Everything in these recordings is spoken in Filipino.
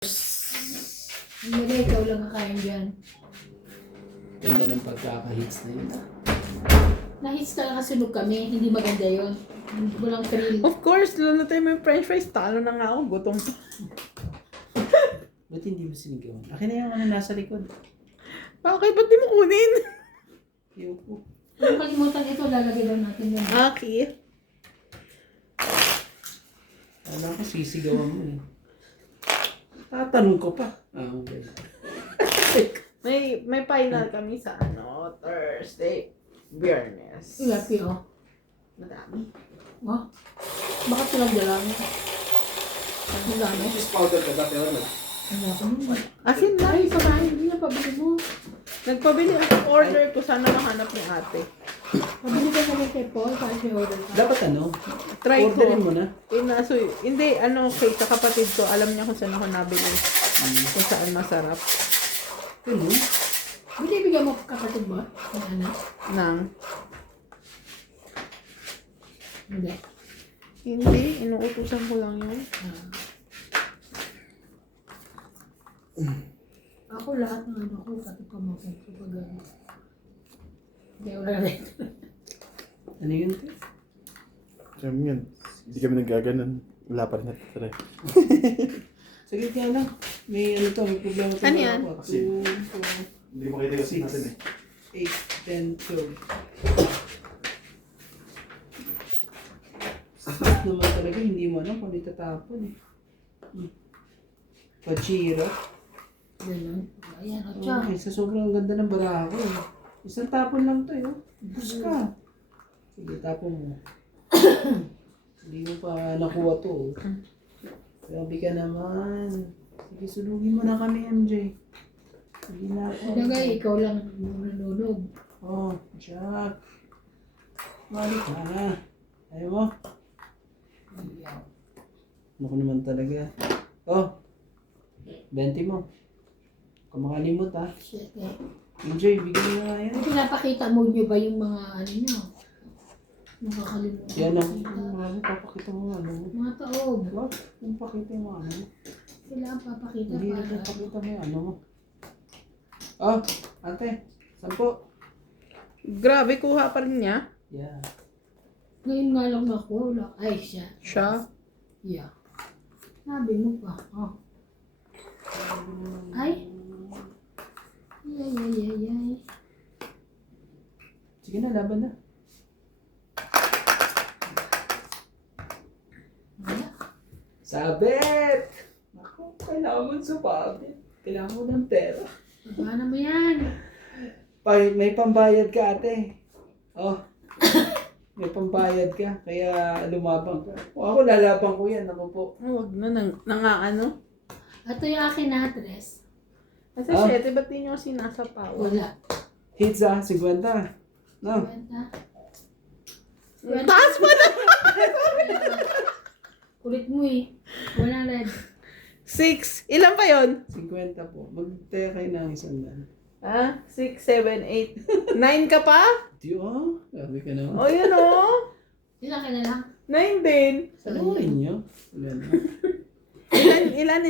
Hindi, ikaw lang kakain dyan. Ganda ng pagkaka-hits na yun. Na-hits ka nakasunod kami, hindi maganda yun. Walang thrill. Of course, lulutuin mo yung french fries. Talo na nga ako, gutom pa. Ba't hindi mo sinigawan? Akin na yung ano nasa likod. Bakit? Ba't di mo kunin? Ayoko. Kung kalimutan ito, lalagay lang natin yun. Okay. Alam ko sisigawan mo eh. Tatanong ko pa. Ah, okay. May final kami sa Thursday. Biyernes. Ilapi, oh. Madami. Oh. Bakit silang dalami? Ang dami. Cheese powder ka dati naman. Asin lang. Ay, pabay, hindi na pabili mo. Nagpabili ako order ko. Sana mahanap ni ate. Pabili ka naman kay Paul, kahit may order ka. Dapat ano? Try ko. Orderin mo na. Hindi, kay sa kapatid ko, alam niya kung saan ako nabili. Kung saan masarap. Ano? Binibigyan mo kapatid mo? Ng anak? Nang. Hindi. Hindi, inuutusan ko lang yun. Ako lahat ng ano ko, pati pamangkin ko pag ano. Hindi, wala na rin. Ano yun? Kami yan. Hindi kami nagaganon. Wala pa rin natitira. Sige kaya lang. May ano to, may problema to. Ano yan? 2, Hindi ko makita kasi natin eh. 8, 10, 12. Sakit naman talaga, hindi mo alam kung itatapon eh. Pachira. Ganun. Ayan, at siya. Okay, sa sobrang ganda ng baraha ko eh. Isang tapon lang to eh. Oh. Bus ka. Sige, tapon mo. Hindi mo pa nakuha to. Oh. Grabe ka naman. Sige, sulugin mo na kami, MJ. Sige na ako. Ilagay, ikaw lang nanonog. Oh, Jack. Mali ka. Ayaw mo? Naku naman talaga. Oh, 20 mo. Kung makalimot ha. Shit eh. MJ, bigyan mo nga yan. Pinapakita mo nyo ba yung mga ano nyo? Nakakalimutan. Yan ang papakita mo ano. Mga taob. What? Yung pakita mo ano. Kailangan papakita Hindi na para. papakita mo yung ano mo. Oh, ate. 10. Grabe, kuha pa rin niya. Yeah. Ngayon nga lang ako. Wala. Ay, siya. Siya. Yeah. Sabi mo pa. Oh. Ay. Ay. Sige na, laban na. Wala. Sabit! Naku, kailangan mo sabit. Kailangan mo ng pera. Paano mo yan? May pambayad ka, ate. Oh. May pambayad ka, kaya lumabang ka. O ako lalabang ko yan, ako po. Huwag na, nangaano. Ito yung akin na address. Kasi syete, ba't di nyo sinasapaw? Wala. Hits 50. No? Kwenta. Taas pa na! Kulit mo eh. 100. 6. Ilan pa yon? 50 po. Magtaya kayo ng 100. 6, 7, 8. 9 ka pa? Di oh, grabe ka naman. O yun o. Yun akin na lang. 9 din. Saluhin nyo. Wala na. Ilan?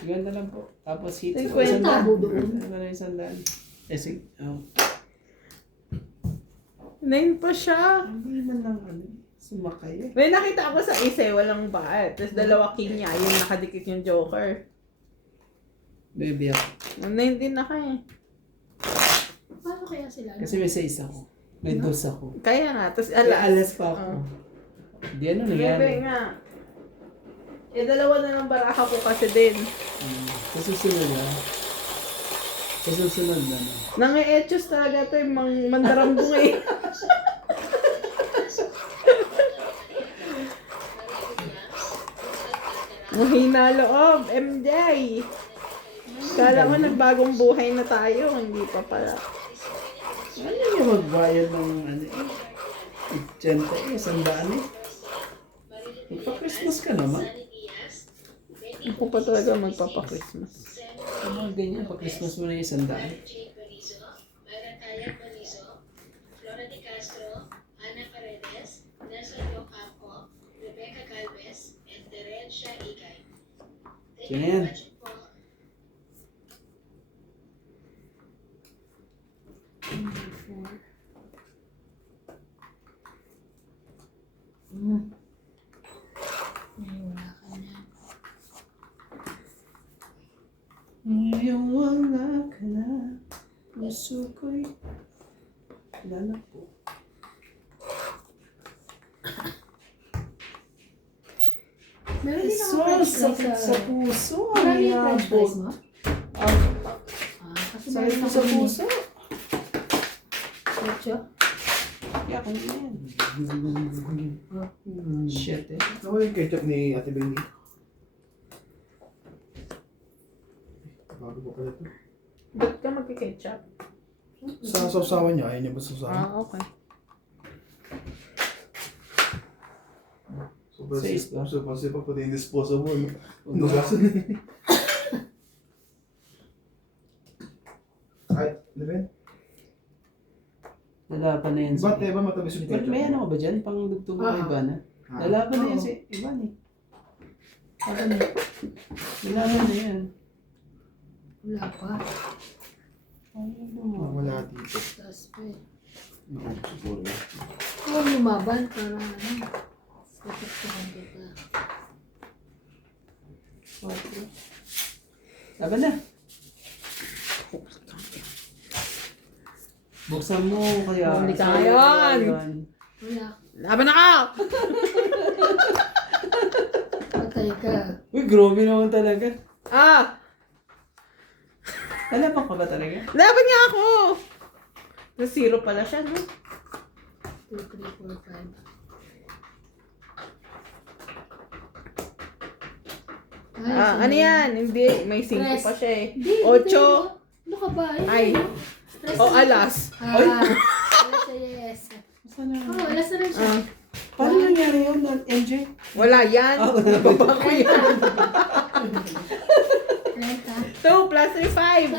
50 lang po. Tapos hits. 50. Tabo doon. Ano na 100? Eh, sige. Oh. 9 pa siya. Hindi man lang ano. Sumakay eh. May nakita ako sa isa, walang bayad. Tapos dalawa king niya, yung nakadikit yung joker. Baby ako. 9 din na kaya. Paano kaya sila? Kasi may 6 ako. May 2 ako. Kaya nga, tapos Alas alas. pa ako. Oh. Di ano Bebe nangyari. nga. Dalawa na lang baraka ko kasi din. Sa susunod na. Sa susunod na. Nangi-etchos talaga ito yung mandarambong eh. Mahina loob, MJ. Kala ko nagbagong buhay na tayo, hindi pa pala. Ano yung magbayad ng ano eh? 80 eh, 100 eh. Magpa-Christmas ka naman. Ako pa talaga magpapa-Christmas. Ang mga ganyan, pa-Christmas mo na yung 100. Flora de Castro, Ana Paredes, Nelson Ocampo, Rebecca Galvez, and Terencia Igay. Yan. Thank you very much po. Ay, wala ka na. Ngayong wala ka na, puso ko'y lalako. Meron din ako So, french fries sakit sa puso. Marami yung french fries mo? Ah, Kasi sakit meron ko sa ako puso. Ocho? Kaya ko na yan. Shit eh. Ako yung ketchup ni Ate Benny. Bago ko pala ito. Ba't ka magkiketchup? Sa sausawan niya, ayaw niya ba sausawan? Okay. Super sipag pati yung disposable. Nugasan. Ay, Leven? Lalaban na yan Ba't ba matamis yung Ba't ketchup? may ano ka ba dyan? Pang dugtong mo kay Ivana? Lalaban na yan si Ivana eh. Ako na. Lalaban na yan. Wala pa. Wala dito. Tapos pa eh. Naku, siguro. Huwag lumaban para ano. Protektahan kita. Laban na. Buksan mo kaya. Huli ka ngayon. Wala. Laban na ka! Patay ka. Uy, grabe naman talaga. Ah! Lalaban ka ba talaga? Laban niya ako! Na zero pala siya, no? 2, 3, 4, 5. Ano yan? Hindi, may 5 Stress. pa siya eh. Hindi, 8. Ano ka ba? Ay. Stress O, na. alas. Ah, alas na yes. Saan na? Oh, alas na rin siya. Ah, Paano nangyari yun, MJ? wala yan. Nababa ko yan. 30. 2 plus 3, 5.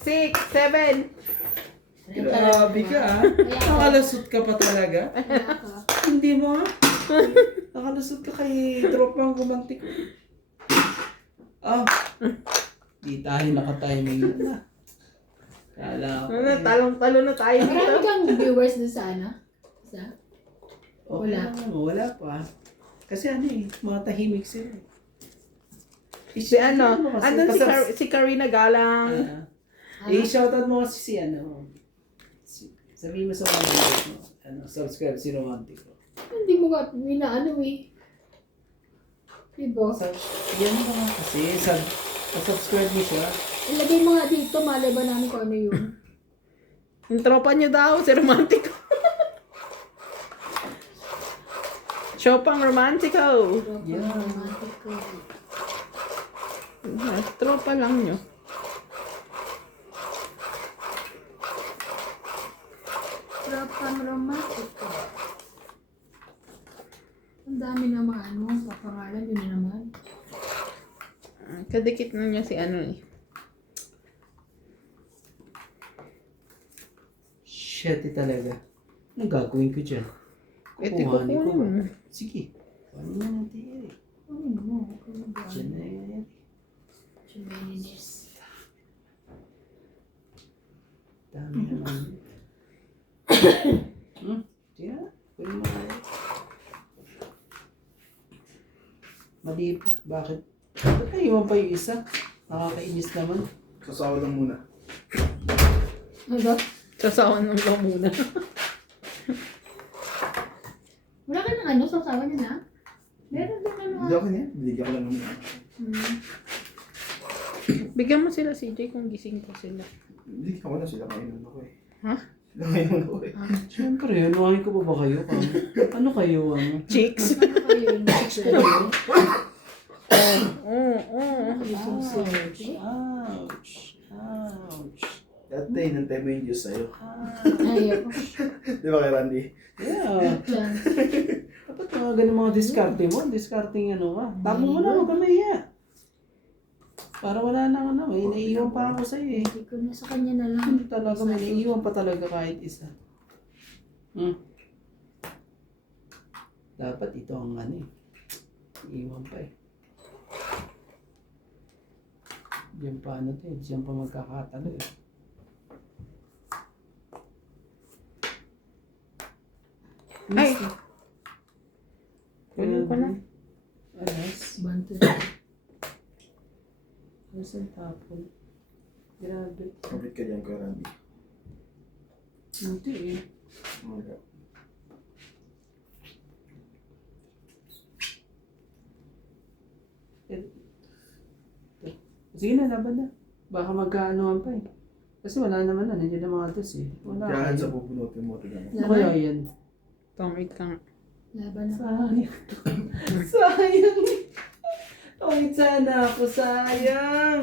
6, 7. Grabe ka ah. Nakalusot ka pa talaga. Kaya ka. Hindi mo ah. Nakalusot ka kay tropang romantik. Ah. Di tayo naka-timing na. Kala ko. Ano, talong-talo na tayo Marami dito. kang viewers doon sa ano? Isa? Okay Wala. lang, wala pa. Kasi ano eh, mga tahimik sila. Si ano, mo kasi, andun kasab- si Karina Galang. shoutout mo kasi si ano. Sabihin mo sa mga viewers mo. Subscribe si Romantico. Hindi mo nga minaano eh. Diba? Yan mo nga kasi. Subscribe mo siya. Ilagay mo nga dito, malay ba namin kung ano yun? Yung tropa niyo daw, si Romantico. Chopang Romantico. Yeah. Romantic ko. Tropa lang nyo. Tropang romantic ko. Ang dami naman ano, papangalan yun na naman. Kadikit na niya si ano eh. Shit talaga. Anong gagawin ko dyan? Eti ko Kukuhanin ko po. ba? Sige. Paano na natin eh? Ano mo? Ano ba? Diyan na yan. Jimenez. Dami naman. Sige na. Pwede mo kaya. Mali pa. Bakit? Ba't naiwan pa yung isa? Nakakainis naman. Sasawa lang muna. Ano ba? Sasawan ng lang muna. Wala ka ng ano, sasawa niya na? Meron din ano. Hindi ako niya. Biligyan ko lang muna. Bigyan mo sila CJ kung gising pa sila. Biligyan ko na sila. Kainan ako eh. Ha? Sila kainan ako eh. Siyempre, anuhin ko pa ba kayo? Ano kayo? Chicks. Ano kayo yung Ouch. Ouch. Dati, nantay mo yung juice sa'yo. Ayaw. Di ba kay Randy? Yeah. Diyan. Dapat mga ganun mga diskarte mo. Discarding ano ka. Tapo mo na, huwag ka mahiya. Para wala nang ano. May naiiwan pa ako sa'yo eh. Hindi ko na sa kanya na lang. Hindi talaga, may naiiwan pa talaga kahit isa. Dapat ito ang ano eh. Iiwan pa eh. Diyan pa ano to eh. Diyan pa magkakatalo eh. Ay! Miss. Ano ko na? Alas. Banto. Alas ang tapon. Grabe. Kapit ka dyan, Kuya Randy. Hindi eh. Okay. Sige na, laban na. Baka magkaanoan pa eh. Kasi wala naman na, nandiyan na mga dos eh. Wala Kaya sa kayo. pupunutin mo, tignan mo. Ano kaya yan? Tumit ka nga. Laban na. Sayang. Tawid sana ako, sayang.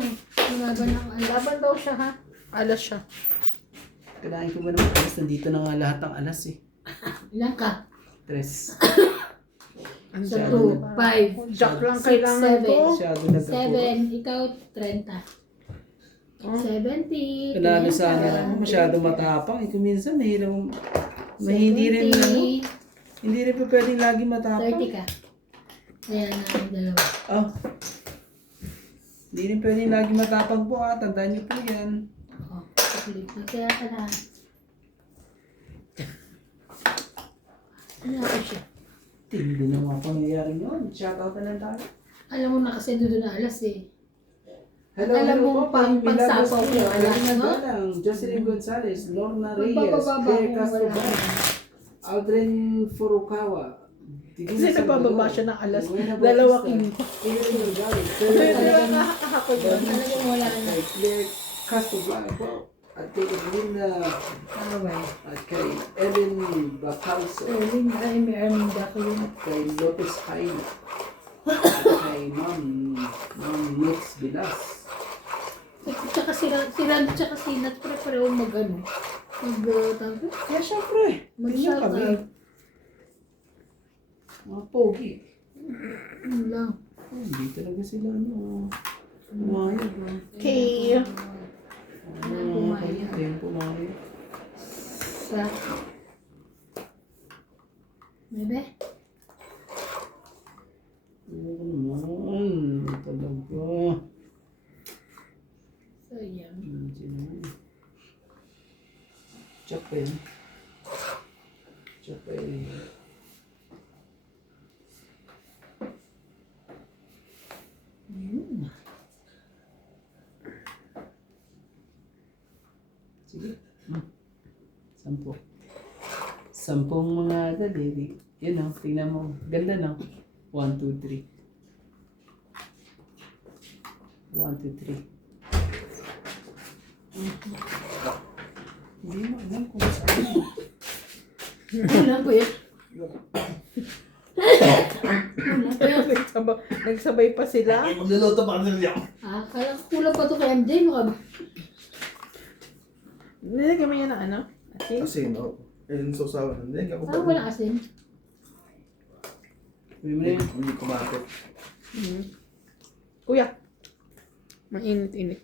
Laban na. Laban daw siya ha? Alas siya. Kailangan ko ba naman alas? Nandito na nga lahat ng alas eh. Ilan ka? 3. Ang So, Masyado 2, 5, Jack lang 6, kailangan 7. ko. Masyado nagkapuro. 7. Ikaw, 30. Oh. 70. Kailangan sana ako masyado matapang. Eh, kung minsan mahirap. Hindi rin ano. Hindi rin pa pwedeng lagi matapang. 30 ka. Ayan na ang dalawa. Oh. Hindi rin pwedeng lagi matapang po ah. Tandaan niyo po yan. Oo. Kaplit na kaya ka na. Ano ako siya? Hindi na mga pangyayari yun. Shoutout na lang tayo. Alam mo na kasi doon na alas eh. Hello, Alam hello mo, po, Pang pagsapaw Milagros, ko, wala, Karina no? Galang, Jocelyn Gonzalez, Lorna Reyes, Magbababa Claire kung Castro, wala. Aldrin Furukawa. Kasi nagbababa siya ng alas. Buena Dalawa Bautista, king. Evelyn Vergara, Kaya Claire nakakahapon yun. Talagang wala na. Claire Castro Blanco, at kay Evelina, Ano ba yun? at kay Ellen Bacalso, Erling, ay may Erling Daco yun. kay Lopez Jaime, at kay Ma'am Nix Bilas. Tsaka si Randy tsaka si Nat pareho mag-ano. Mag-tawag. Kaya syempre, hindi Mag-shout kami. out. Mga pogi. Ano lang. Hindi talaga sila, ano. Pumayag, ah. Okay. Pumayag. Ayun, pumayag. Sa... Bebe? Oo naman. Talaga. Sayang. Hindi naman. Check pa yun. Check pa yun. Sige. 10. 10 mga daliri. Yun o, tingnan mo. Ganda no? 1, 2, 3. 1, 2, 3. Hindi mo alam kung saan. Ano po yun? Ano po yun? Nagsabay pa sila. Magluluto pa kasi niya. Ah, kala ko kulang pa to kay MJ mo ka ba? Nilagyan mo yan ng ano? Asin? Kasi, no? Ayun, sausawan. Hindi, ako Ah, wala asin. Hindi mo na yan. Hindi kumakit. Kuya. Mainit-init.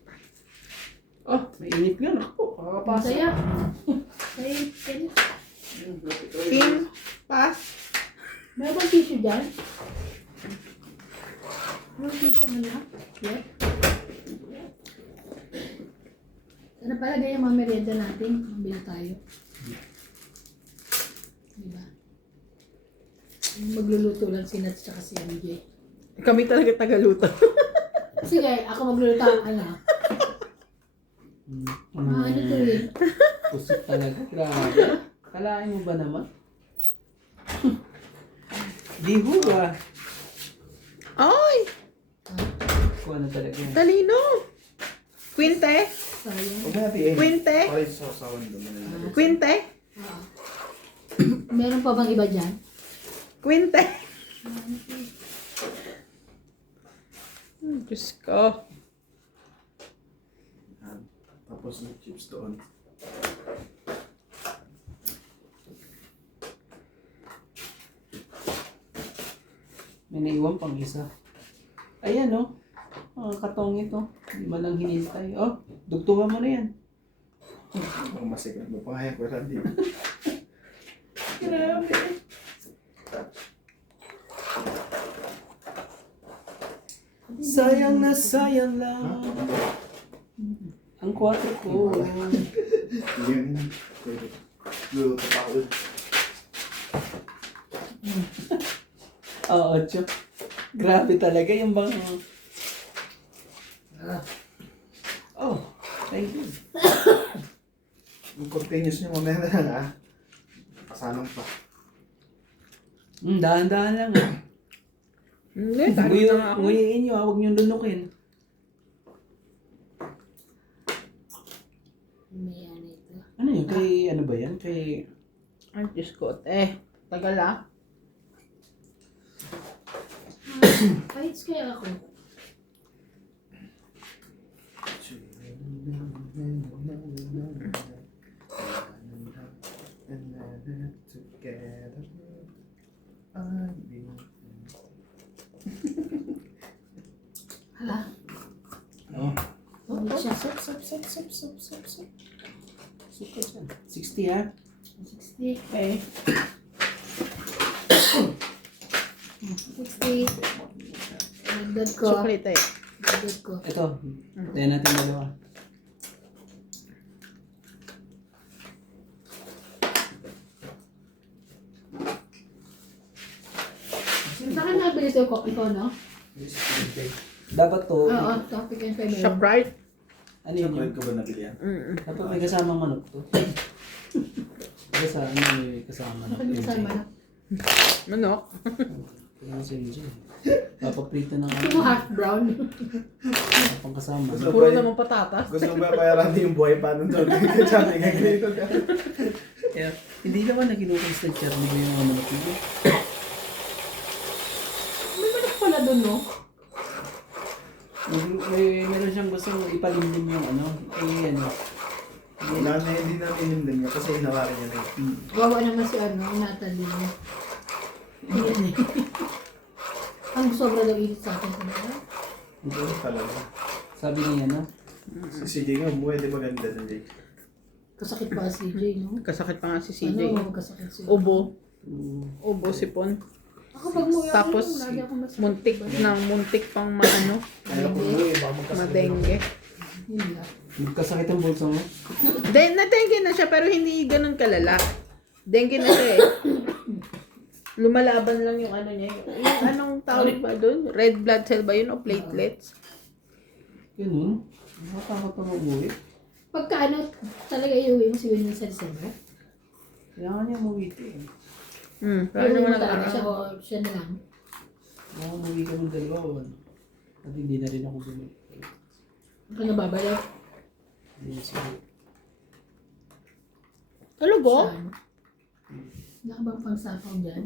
Oh, may init nga. Naku, Ang kakapasok. saya. Ay, Ken. King. Pass. Meron bang tissue dyan? Meron tissue mo na? Yeah. Sana pala ganyan mga merienda natin. Mabila tayo. Diba? Magluluto lang si Nats tsaka si MJ. Kami talaga tagaluto. Sige, ako magluluto ang ano. Ano to eh? Pusok talaga. Grabe. Kalain mo ba naman? Di ho ba? Ay! Kung ano talaga yan. Talino! Quinte? Sayang. Huwag mo natin eh. Quinte? Para yung sausawan naman. Quinte? Ah. Meron pa bang iba dyan? Quinte? Diyos ko. Tapos yung chips doon. May naiwan pang isa. Ayan oh. Ang katong ito. Hindi man lang hinintay. Oh, dugtungan mo na yan. Ang masikat mo pa kaya, Kuya Randy. Grabe. Sayang na sayang lang. Ang 4 ko. Yan. Luluto pa ako. Oo, 8. Grabe talaga yung bang... Oh, thank you. Yung continuous nyo mamaya na lang ah. Kasanang pa. Dahan-dahan lang ah. Hindi, kahit na nga ako. Nguyiin nyo ah, huwag nyo lunukin. May ano ito. Ano yun? Kay, ano ba yan? Kay... Ay, Diyos ko. Tagal ah. Kahit kaya ako. Together. Hala. Oh, Hindi siya. sup. Sup ka dyan. 60 ha? 60. Okay. 60. Dagdag ko. Chocolate eh. Dagdag ko. Ito. Tayo natin dalawa. Saan ka nabili ito ko, no? Dapat to, Oo, topic and favorite. ShopRite. ano yun? Chocolate ko ba nabili yan? Dapat may kasamang manok to. Kasama, may kasama na. Bakit kasama na? Manok. Kaya si MJ. Papaprito ng Gusto mo half brown? pang kasama. Gusto Puro ba- naman patatas. Gusto mo ba bayaran yung buhay pa nun doon? Sabi nga ganito ka. Kaya, hindi naman na kinukonstant Charlie ba yung mga manok nito? May manok pala dun, no? Meron siyang gustong ipalimlim yung ano. Eh, ano. Wala na, hindi na minimlim niya kasi hinawarin niya na yun. Wawa naman si ano, Natalie niya. Ang sobra daw init sa akin. Hindi talaga. Sabi niya, no? Si CJ nga, buhay di maganda na Jake. Kasakit pa si CJ, no? Kasakit pa nga si CJ. Ano, kasakit si Ubo. Ubo sipon. Ako pag mo Tapos, lagi ako masakit. muntik pang maano. Ayaw ko buhay, baka magkasakit. Madengge. Yun lang. Magkasakit ang bulsa mo? Na-dengue na siya pero hindi ganun kalala. Dengue na siya eh. Lumalaban lang yung ano niya. Yung anong tawag ba doon? Red blood cell ba yun o platelets? Ganun. Nakatakot na mag-uwi. Pagka ano, talaga iuwi mo si Winnie sa December? Kailangan niya mawiti eh. Pero Iuwi mo naman talaga ang siya o siya na lang? Kailangan mawi kami dalawa o ano. At hindi na rin ako bumili. Ako nababalik. Hindi sige. Talaga? Saan? Wala ka bang pangsapaw dyan?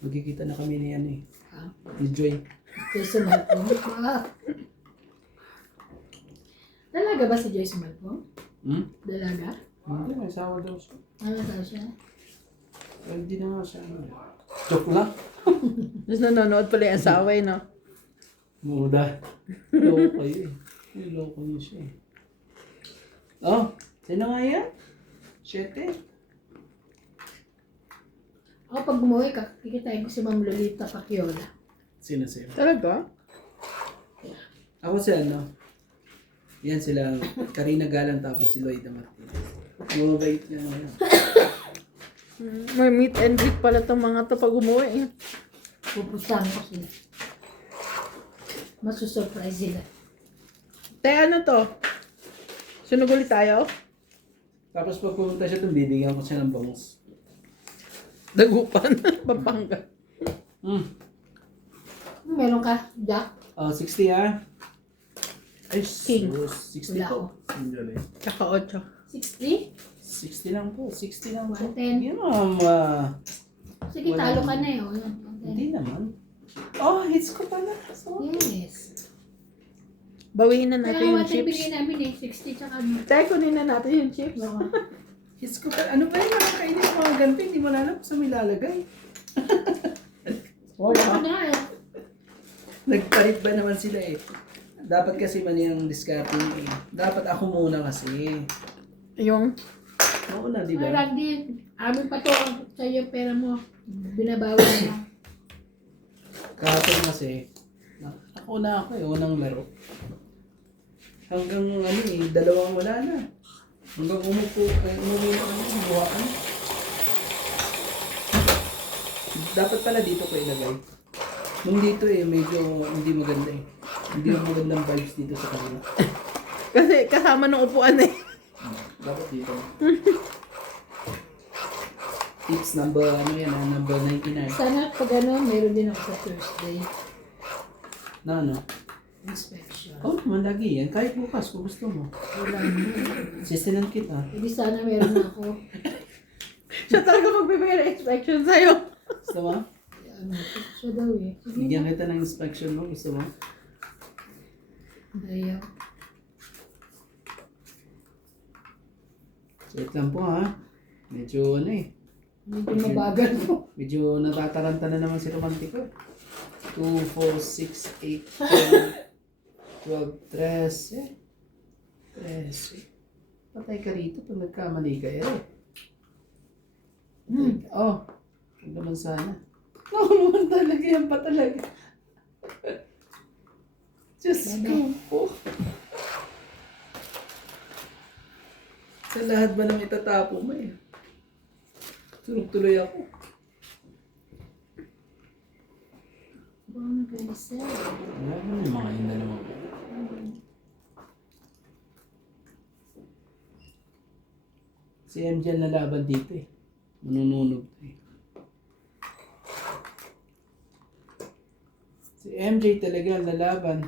Magkikita na kami ni ano eh. Ha? Ni Joy. Joyce Sumalpong? Dalaga ba si Joyce Sumalpong? Dalaga? Hindi, may asawa daw siya. Ano daw siya? Well, hindi na nga siya. Joke lang. Tapos nanonood pala yung asawa eh, no? Muda. Loko kayo eh. Loko niyo siya eh. Oh, sino nga yan? 7. Ako pag bumuwi ka, kikitain ko si Ma'am Lolita Pacquiaola. Sino sila? Talaga? Ako si ano? Yan sila, Karina Galang tapos si Lloyd Martinez. Mabait niya ngayon. May meet and greet pala itong mga to pag umuwi eh. Pupustahan ko sila. Masusurprise sila. Te, ano to? Sunog ulit tayo? Tapos pag pumunta siya doon, bibigyan ko siya ng bangus. Dagupan. Pampanga. Meron ka, Jack? Oh, 60 ah. Ay, King. sus, 60 Wala po. ako. Hindi na yun. Tsaka 8. 60? 60 lang po, 60 lang po. 110. Yun Sige, Wala. talo ka na eh. Oh, yun. hindi naman. Oh, hits ko pala. So, Yes. Bawiin na Kaya natin yung nga chips. bigay namin eh. 60 tsaka ano. Te, kunin na natin yung chips. hits ko pala. Ano ba yung mga kainin ng mga ganito? Hindi mo alam kung saan may lalagay. Wala ka na eh. Nagpalit ba naman sila eh? Dapat kasi mali ang discarding eh. Dapat ako muna kasi. Yung Mauna, di Ay, ba? Randy, amin pa to sa'yo yung pera mo. Binabawi na lang. Kahapon kasi, ako na ako eh, unang laro. Hanggang ano eh, dalawang wala na. Hanggang umuwi na kami, buha ka na. Dapat pala dito ko ilagay. Nung dito medyo hindi maganda eh. Hindi yung magandang vibes dito sa kanila. Kasi kasama ng upuan eh. Dapat dito. Tips number, number 99. Sana pag ano, meron din ako sa Thursday. Na ano? Inspection. Oh, naman lagi yan. Kahit bukas kung gusto mo. Wala mo. Sistinan kita. Hindi sana meron na ako. Siya talaga magbibigay ng inspection sa'yo. Gusto mo? Ano, siya daw eh. Sige Bigyan na. kita ng inspection mo. Gusto mo? Ayaw. Wait lang po ha. Medyo ano eh. Medyo mabagal po. Medyo natataranta na naman si Romantico. 2, 4, 6, 8, 12, 13. 13. Patay ka rito pag nagkamali ka eh. Oh, huwag naman sana. Oo naman talaga yan pa talaga. Diyos ko po. Sa lahat ba nang itatapo mo eh? Tulog tuloy ako. Baka nag-isa. Wala mo yung mga yun na naman. Si MJ ang lalaban dito eh. Manununog eh. Si MJ talaga ang lalaban.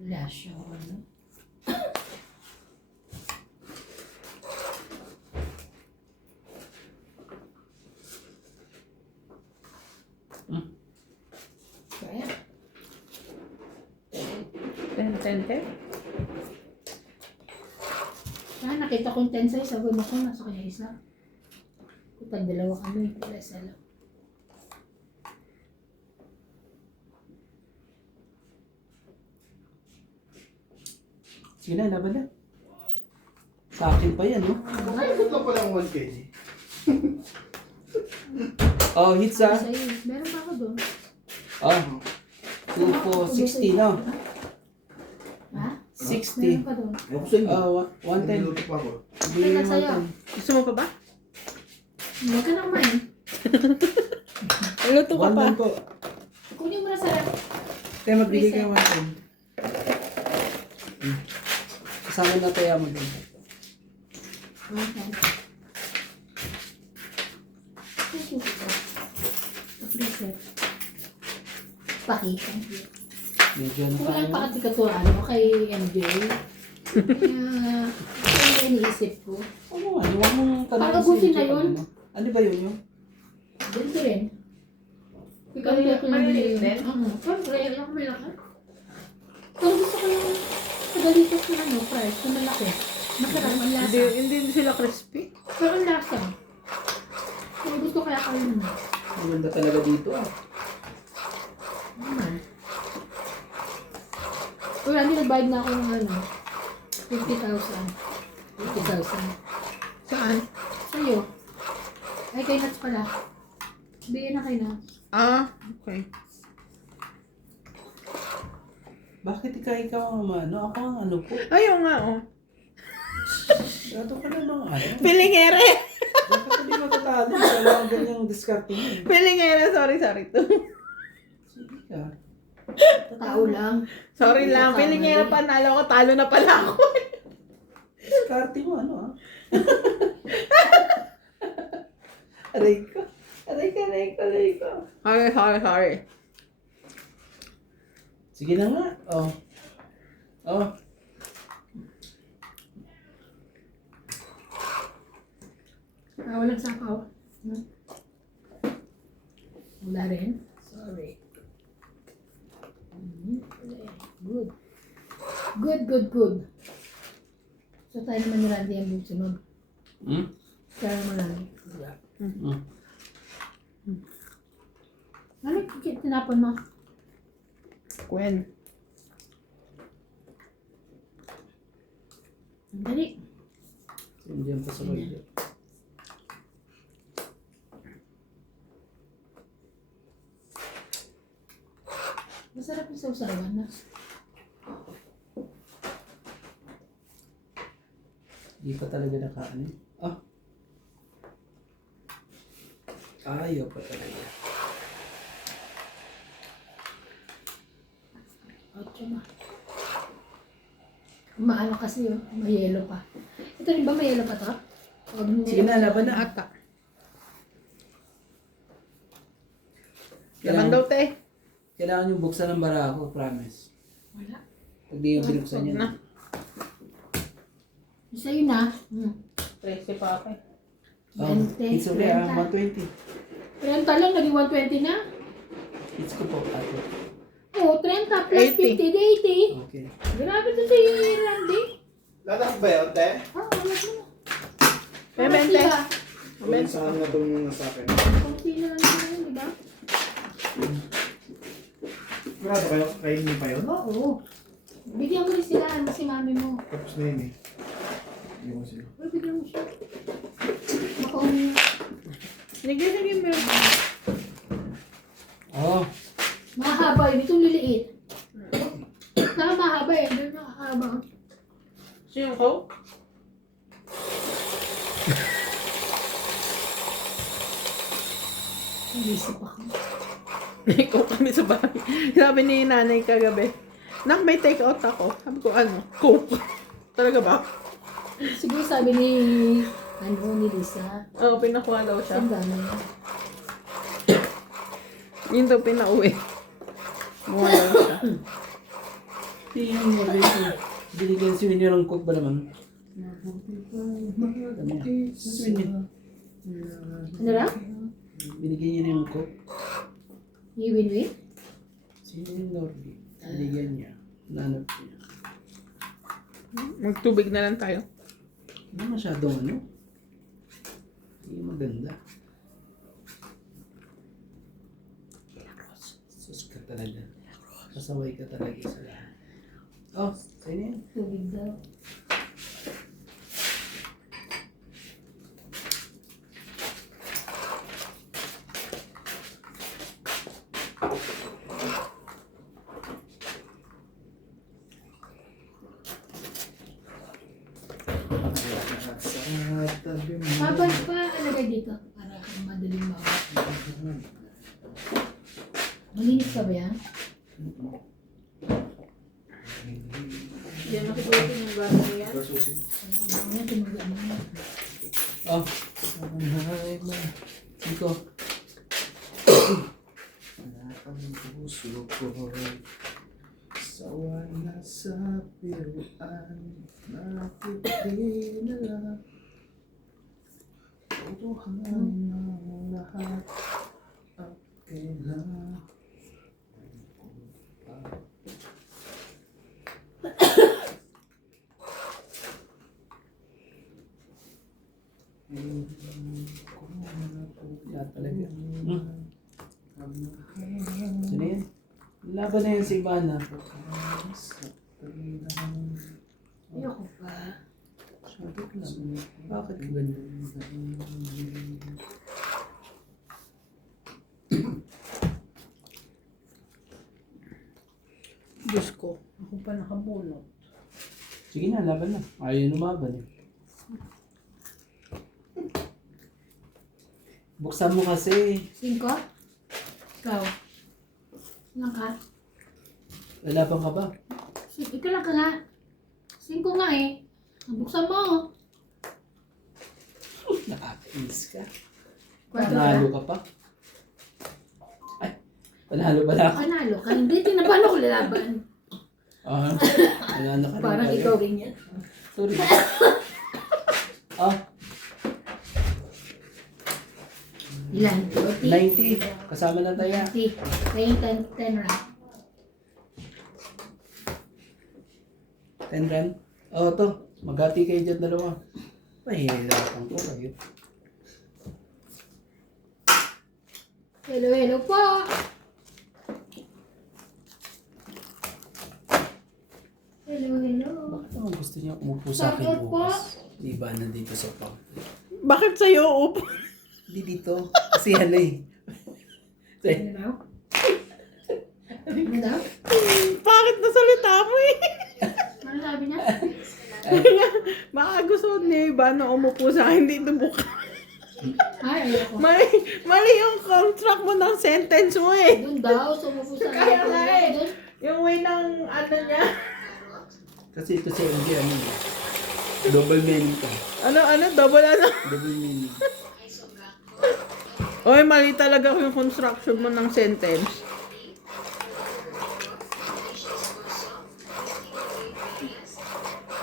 Wala siya. Ano? Kaya? 10. Nakita ko yung 10 size. Sabi mo ko, nasa kanya isa. Kapag dalawa kami, wala isa lang. Sige na, laban na. Sa akin pa yan, no? Ay, ito pa lang 1 kg. Oh, hits ah. Sa'yo. Meron pa ako doon. Oh. 2, 4, 60, no? Ha? 60. Meron pa doon. Ako sa inyo. Oh, 110. Niluto pa ako. Bili Kaya mo sa'yo. 110. Gusto mo pa ba? Hindi ka na kumain. Luto ka pa. 110 po. Kunin mo na sa rep. Kaya magbigay kayo 110. Kasama na tayo mo din. Okay. Thank you. Preset. Pakita. Medyo ano Kung tayo. walang pakatikaturano kay MJ, kaya ano iniisip ko? Ano nga, huwag mong tanongin Pag-abusin si na Jeff, yun. ano? Ano ba yun yung? Ganito rin. Ikaw May- yung maliliit din? Oo. Siyempre, yung malaki. Pero gusto ko yung kadalitos na ano, price, na malaki. Masarap ang lasa. Hindi sila crispy. Pero ang lasa. Kung gusto kaya kayo naman. Maganda talaga dito ah. Uy, hindi nagbayad na ako ng ano, 50,000. 50,000. Saan? Sa'yo. Ay, kay Nats pala. Bigyan na kay Nats. Ah, okay. Bakit ikaw ang ano? Ako ang ano po. Ayaw nga, oh. Gato ka namang ano? Pilingere! Bakit hindi matatalo? Wala kang ganyang discarding eh. Pilingere, sorry to. Sige ka. Tao lang. Sorry lang, pilingere panalo ko, talo na pala ako. Discarding mo ano ah? Aray ko. Sorry. Sige na nga. Oh. Oh. Walang sakaw. Wala rin. Sorry. Good. Good. So tayo naman ni Randy ang sunod. Kaya naman lang. Ano tinapon mo? Gwen. Dali. Diyan pa sa video. Masarap yung sausawan na. Hindi pa talaga nakaano eh. Ah! Ayaw pa talaga. Ocho na. Maano kasi yun, may yelo pa. Ito rin ba may yelo pa to? Sige na, laban na. Ata. Laban daw, te. Kailangan yung buksan ng barako, promise. Wala. Pag di yung binuksan yan. na. Isa yun ah. 13 pa ako eh. Oh, 20, it's okay, 30. 120. 30 lang, naging 120 na. It's ko po, ate. Oo, 30 plus 80. 50, di 80. Okay. Grabe to si Randy. Ladak ba yun, te? Ah, alam mo. Bebente. Ulit sa akin na tumulong na sa akin. Kunti na lang yun, di ba? Marado kayo, kainin niyo pa yun? Oo. Bigyan mo rin sila, si mami mo. Tapos na yun eh. Hindi mo sila. Uy, bigyan mo siya. Makaumi. Sige mo. Oh, Mahaba yun, itong liliit. Saka mahaba eh, doon nakahaba. Sino ko? Naisip ako. Ikaw kami sa bahay. Sabi ni nanay kagabi, Nak, may take out ako. Sabi ko, ano? Coke. Talaga ba? Siguro sabi ni, ni Lisa. Oo, pinakuha daw siya. Ang dami. Yun daw pinauwi. Kumuha daw siya. tingin mo rin. Binigyan si Winnie ng cook ba naman? Si Winnie. Ano lang? Binigyan niya ng cook. Ni Winwin? Si Norby. Binigyan niya. Nanap niya. Magtubig na lang tayo. Hindi masyadong ano. Hindi maganda. Sus ka talaga. Pasaway ka talaga sa lahat. Oh, sa'yo na yan. Tubig daw. Habang pa, alagay dito. Para madaling mawala. Malinis ka ba yan? Hindi na makibutin yung bago mo yan. Mamaya tumugan mo yan. Oh. Ay, ma. Siko. Wala kang puso ko. Sawa na sa piruan. Nakipinala. Tutuhan ng lahat. At kailangan. Yan talaga. Sino yan? Laban na yan si Ivana. Ayoko pa. Sabi ko lang. Bakit ganyan? Diyos ko, ako pa nakabunot. Sige na, laban na. Ayaw lumaban eh. Buksan mo kasi. 5? Ikaw? Ilang ka? Lalaban ka ba? Ikaw lang ka nga. 5 nga eh. Buksan mo. Nakakainis ka. Kwanto Panalo ka? ka pa? Ay, panalo ba lang? Panalo ka. Hindi, tinapalo ko lalaban. Ah, panalo ka rin Parang pala. ikaw ganyan. Sorry. Ah, Ilan? 90. Kasama na tayo. 90. Kaya 10 round. 10 rand. Oh, to. Maghati kayo dyan dalawa. Mahihirapan ko kayo. Hello, hello po. Hello, hello. Bakit naman gusto niya umupo sa akin Bakit po? bukas? Di ba nandito sa pang? Bakit sa'yo, upo? Hindi dito. Kasi ano eh. Ano daw? Ano daw? Bakit nasalita mo eh? Ano sabi niya? Baka gusto ni Iba na umupo sa akin dito buka. Ay, ayoko. Mali yung construct mo ng sentence mo eh. Doon daw, sumupo sa Kaya nga eh. doon. Yung way ng ano niya. Kasi ito si MJ, ano eh. Double meaning ka. Ano, double ano. Double meaning. Oy, mali talaga yung construction mo ng sentence.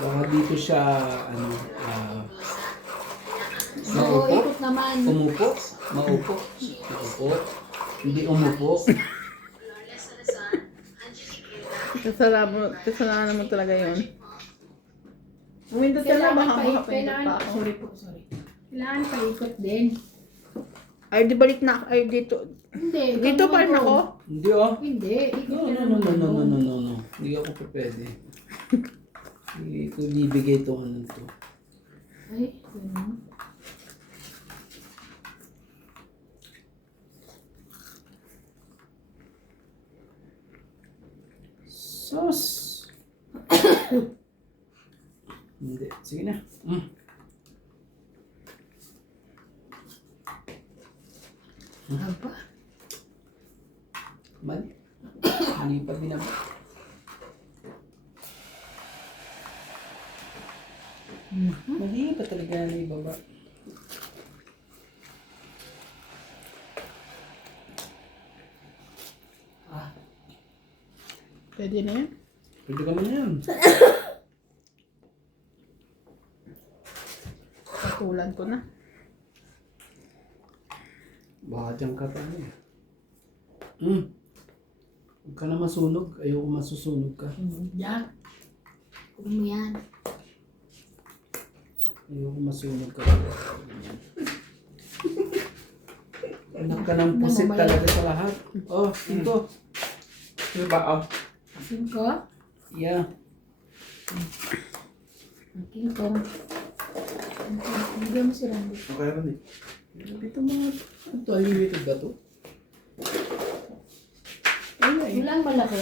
Baka dito siya, ano, Oo, ikot naman. umupo, maupo, maupo, hindi umupo. Kasalanan mo talaga yun. Umindot ka na, baka makapindot pa ako. Sorry. Kailangan paikot din. Ay, di balik na, ay dito. Hindi. Dito pa rin ako. Hindi oh. Hindi. Ikot No, ka no, no, naman. no, no, no, no, no. Hindi ako pa pwede. Hindi ko bibigay itong ano to. Ay, ganun. Sus! Hindi. Sige na. Aba. Mali. Mali pa binaba. Mali pa talaga na ibaba. Pwede na yan. Pwede ka man yan. Patulan ko na. Baka dyan ka pa eh. Huwag ka na masunog. Ayoko masusunog ka. Yan. Huwag mo yan. Ayoko masunog ka. Anak ka ng pusit talaga sa lahat. Oh, ito. Ano ba? King Kong. Yeah. King Kong. Hindi mo si Randy. Okay naman eh. Ito mga... Ito, unlimited ba ito? Walang malaki.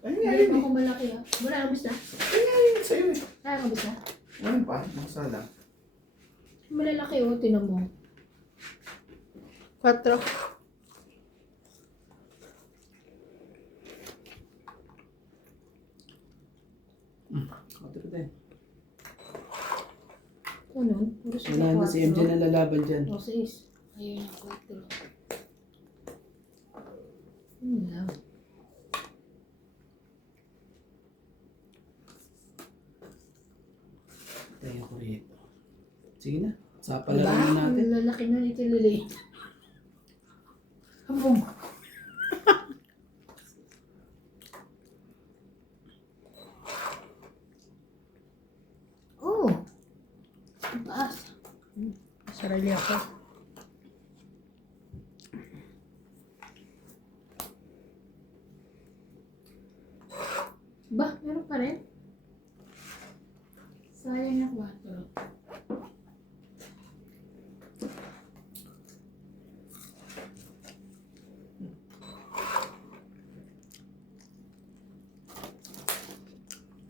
Ay, nga Hindi yun pa eh. ako malaki ah. Wala kang bisa. Ay, nga yun sa'yo eh. Kaya kang bisa. Ano pa? Masala. Malalaki oh, tinan mo. 4. Ito din. Ano? Puro sa Wala na si MJ na lalaban dyan. O, 6. Ayun yung 4. Lang. Tayo ko rito. Sige na. Sa Diba? palaro na natin. Ang lalaki na ni Tilili. Hambong. Oh. Ang taas. Sarili ako. Ba, meron pa rin? Sayang na 4.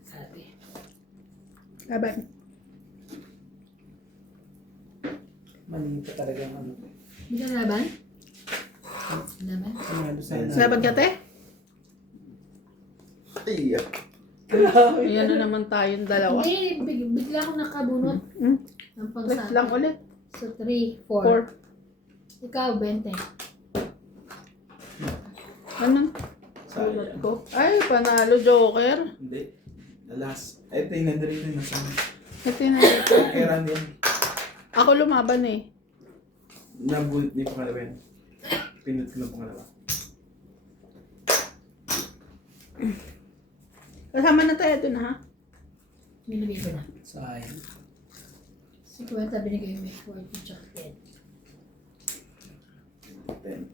Sabi. Laban. Mali pa talaga ang ano. Hindi ka laban? Laban? Panalo sa Laban ka, te? Ay, Ayan na naman tayong dalawa. Hindi, bigla akong nakabunot. Hmm? Ang Wait pangsa. lang ulit. So, 3, 4. 4. Ikaw, 20. Anong sulat ko? Ay, panalo, Joker. Hindi. Alas. Ito yung nandito yung nasa amin. Ito na. Kay Randy yan. Ako lumaban eh. Nabulit ni pangalawa yan. Pinut ko ng pangalawa. Kasama na tayo dun, ha? Minibig ko na. Sayang. 50 binigay mo 40 chocolate. 10.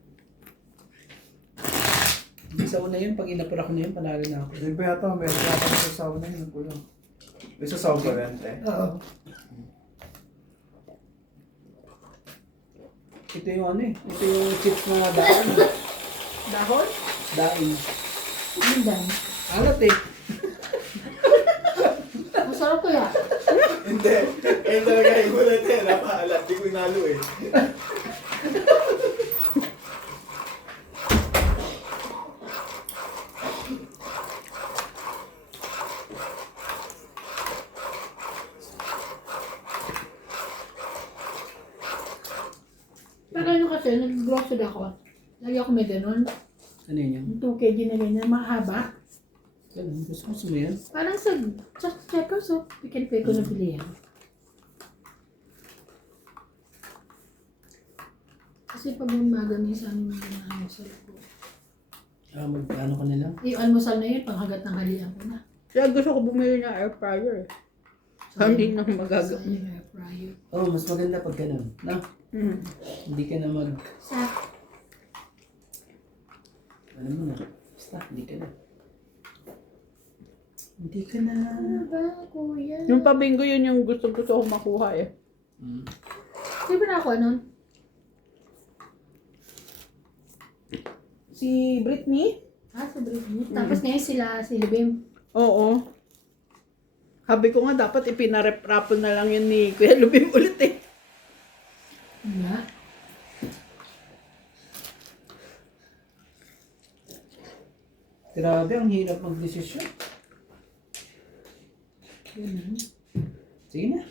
Isa una yun. Pag inapura ko na yun, panalo na ako. Hindi ba yata? Meron yata may sasawa na yun. Kulang. May sasawa ba yan, te? Oo. Ito yung ano eh. Ito yung chips na daan. Dahon? Daing. Ang dami. Alat eh. O Masarap kaya. Hindi. Eh talaga yung gulat eh. Napaalat. Di ko inalo eh. Pero ano kasi, nag-grocery ako. Lagi ako may ganun. Ano yun? Yung 2 kg na ganyan, mahaba. Ganun. Gusto mo yan? Parang sa checkers, oh. Pick and pay ko na bili yan. Kasi pag umaga minsan yung mga almusal ko. Magkano ka na lang? Yung almusal na yun, panghagat ng halian ko na. Kaya gusto ko bumili ng air fryer. Hindi na magagawa. Sa yung air fryer. Oh, mas maganda pag ganun. No? Mm. Hindi ka na Sa, ano mo na? Basta, hindi ka na. Hindi ka na. ano ba, kuya? Yung pabingo yun yung gusto ko makuha eh. Di ba na ako, ano? Si Britney? Sa Britney. Tapos ngayon sila, si Libim. Oo. Sabi ko nga dapat ipinarep-rapon na lang yun ni Kuya Lubim ulit eh. Nga. Grabe, ang hirap mag-desisyon. Ganun. Sige na.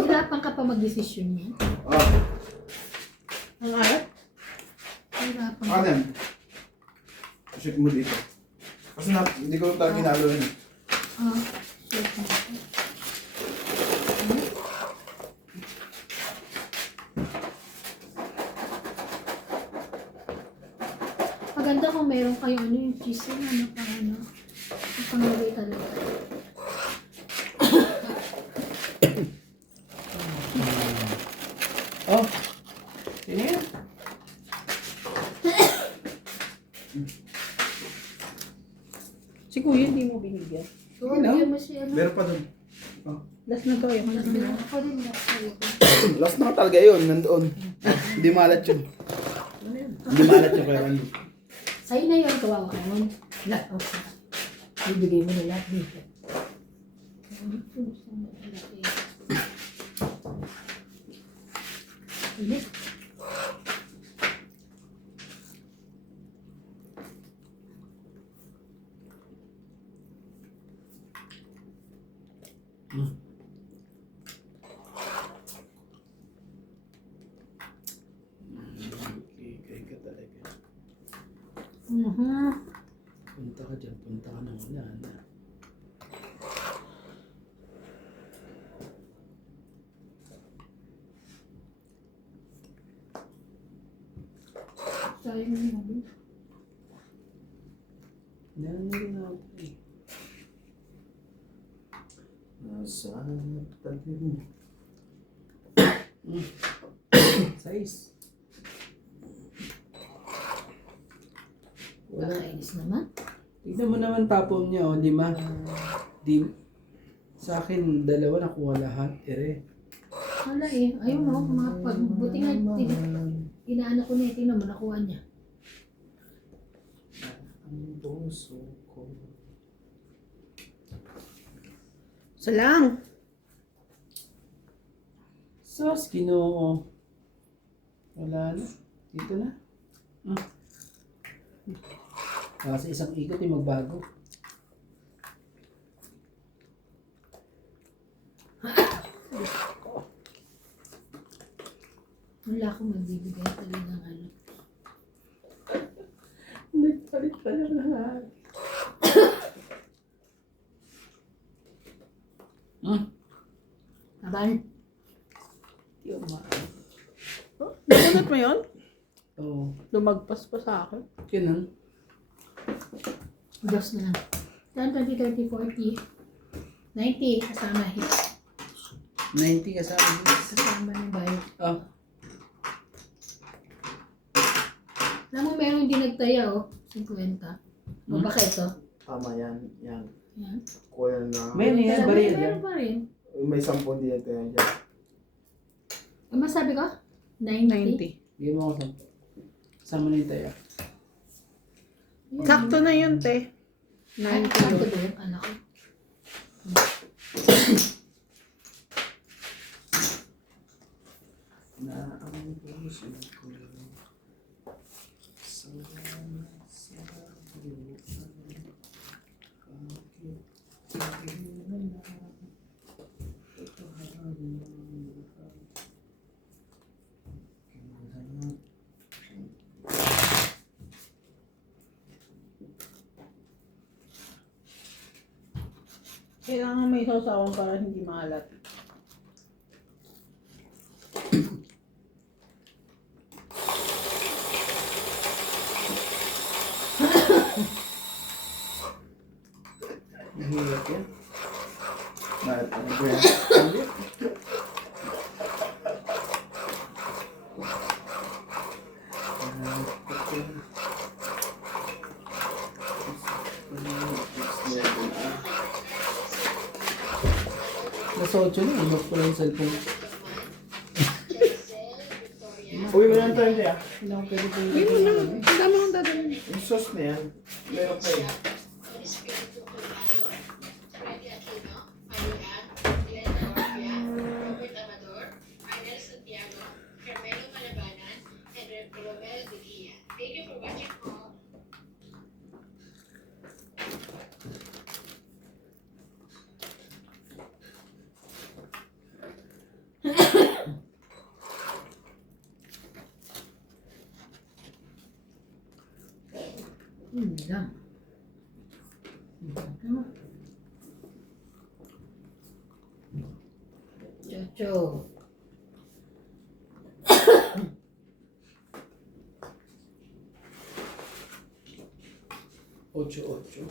Hirapan ka pa mag-desisyon niya. Ah, Ang arat? Hirapan ka. ano yan? Check mo dito. Kasi hindi ko talaga inalo yun eh. Shit na ako. Maganda kung meron kayo ano yung cheese yun, ano pa ano. Yung pangalagay talaga. Oh, sino yan? Si Kuya hindi mo binigyan. So, Hello? bigyan mo siya ano. Meron pa dun. Last na to eh. Ako din na. Last na talaga yun. Nandoon. Hindi malat yun. Hindi malat yun kaya ano. Sa'yo na yun, kawawa ka nun. Lahat of that. Bibigay mo na lahat dito. Ano po gusto mo malaki? Ulit. Kikay ka talaga. Mhm. Punta ka dyan, punta ka na wala na. Sayang yung ano. Nangyari na ako eh. Nasaan tabi mo? Size. Wala. Nakainis naman. Tignan mo naman tapon niya, oh, 5. Di, sa akin, 2 nakuha lahat. Ere. Wala eh. Ayun mo, mga pagbuti nga. Inaano ko na eh. Tingnan mo, nakuha niya. Ang puso ko. Isa lang. Sos, Ginoo. Wala na. Dito na. Kasi isang ikot ay magbago. Wala akong magbibigay talaga ng ano. Nagpalit pa na lahat. Aban. Yung Nagunat mo yun? Oo. Lumagpas pa sa akin. Ganun. Dos na lang. 10, 20, 30, 40. 90 kasama hit. 90 kasama. Kasama ng bayad. Oh. Alam mo, meron hindi nagtaya oh. 50. O baka ito? Tama yan. Yan. Yan. Kuya na. May ano yan, baril yan. Meron pa rin. May 10 dito yan dyan. Ano masabi ko? 90. 90. Bigyan mo ako sa. Kasama na yung tayo. Sakto na yun, te. Ay, 90 sakto yun. ba yung anak ko? Na ang puso ko salamat sa buwan. Bakit hindi mo na totohanan ang lahat? Kailangan Kailangan may sausawan para hindi maalat. mahirap yan. Bakit? Ano ba yan? Hindi. Nasa 8 na, inok ko lang yung cellphone. Uwi mo lang tayo siya. Hindi ako pwede po Hindi mo na. Ang dami kong dadalhin. Yung sauce na yan. Meron pa eh. Espiritu Colmado, Freddy Aquino, Marian, Glenn Orvia, Robert Amador, Arnel Santiago, Carmelo Malabanan, and Romel Guia. Thank you for watching all. Hindi lang. Ano? Chocho. Ocho, ocho.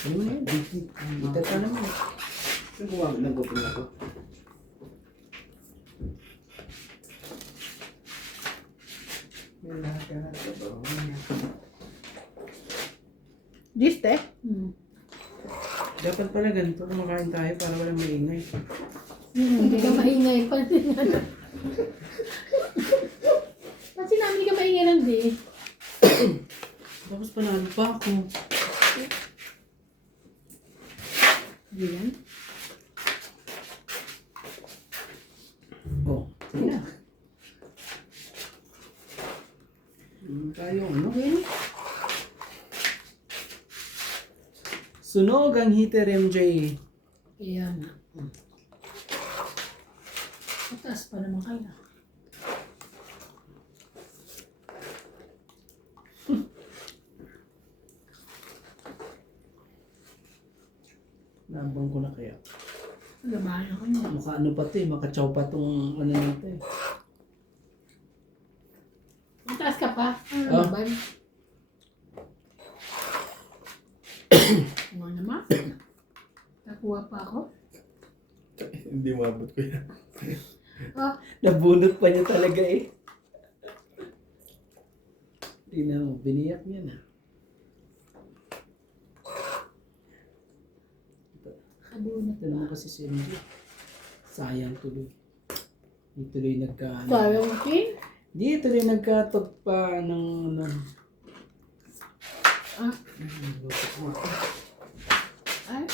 Ano na yan? Dito ka naman. Saan gumamit ng gupin na to? May lahat ka ba? This, te? Dapat pala ganito kumakain tayo para walang maingay. Hindi ka maingay pa. Kasi namin hindi ka maingay lang di. Tapos panalo pa ako. Hindi yan. Oh, sige na. Tayo, ano? Sunog ang heater, MJ. Ayan. Mataas pa naman kayo. Nabang ko na kaya. Labahan ako niya. Mukha ano pa to eh, makachaw pa tong ano nito eh. Mataas ka pa. Ano Ah. laban? Ano naman? Nakuha pa ako. Hindi mabot ko yan. Oh, Nabunot pa niya talaga eh. Tingnan mo, biniyak niya na. kabunot Ito naman kasi si MJ. Sayang tuloy. Hindi tuloy nagka... Sayang king. Hindi tuloy nagkatagpa ng... Ah, ay.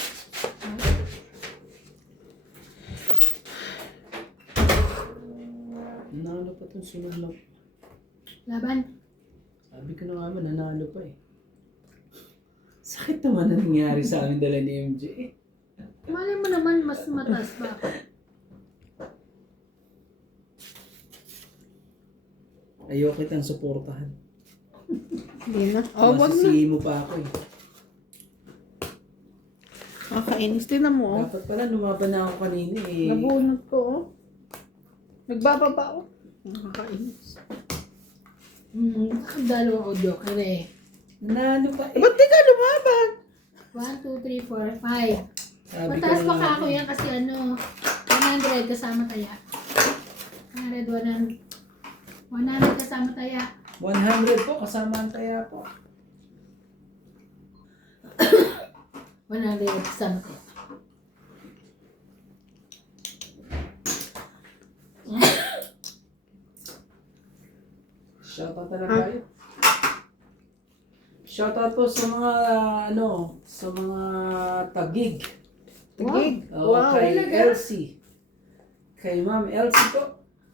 Nanalo pa itong sunod na... Laban. Sabi ko na nga ba, nanalo pa eh. Sakit naman na nangyari sa amin dala ni MJ eh. Malay mo naman, mas mataas pa ako. Ayoko kitang suportahan. Hindi na. Oh, wag na. Masisihi mo pa ako eh. Nakakainis. Tingnan mo, oh. Dapat pala lumaban na ako kanina eh. Nabunot ko, oh. Nagbababa, oh. Nakakainis. Dalawang audio ka eh. Nanalo pa eh. Ba't di ka lumaban? 1, 2, 3, 4, 5. Sabi Mataas ko pa na ka nga ako eh. yan kasi ano, 100 kasama taya. 100, 100 kasama taya. 100 po, kasama ang taya po. 100 kasama taya. Shoutout talaga tayo. Shoutout po sa mga sa mga tagig. Tigig. Oh, Wow. kay talaga? Elsie. Kay Ma'am Elsie po.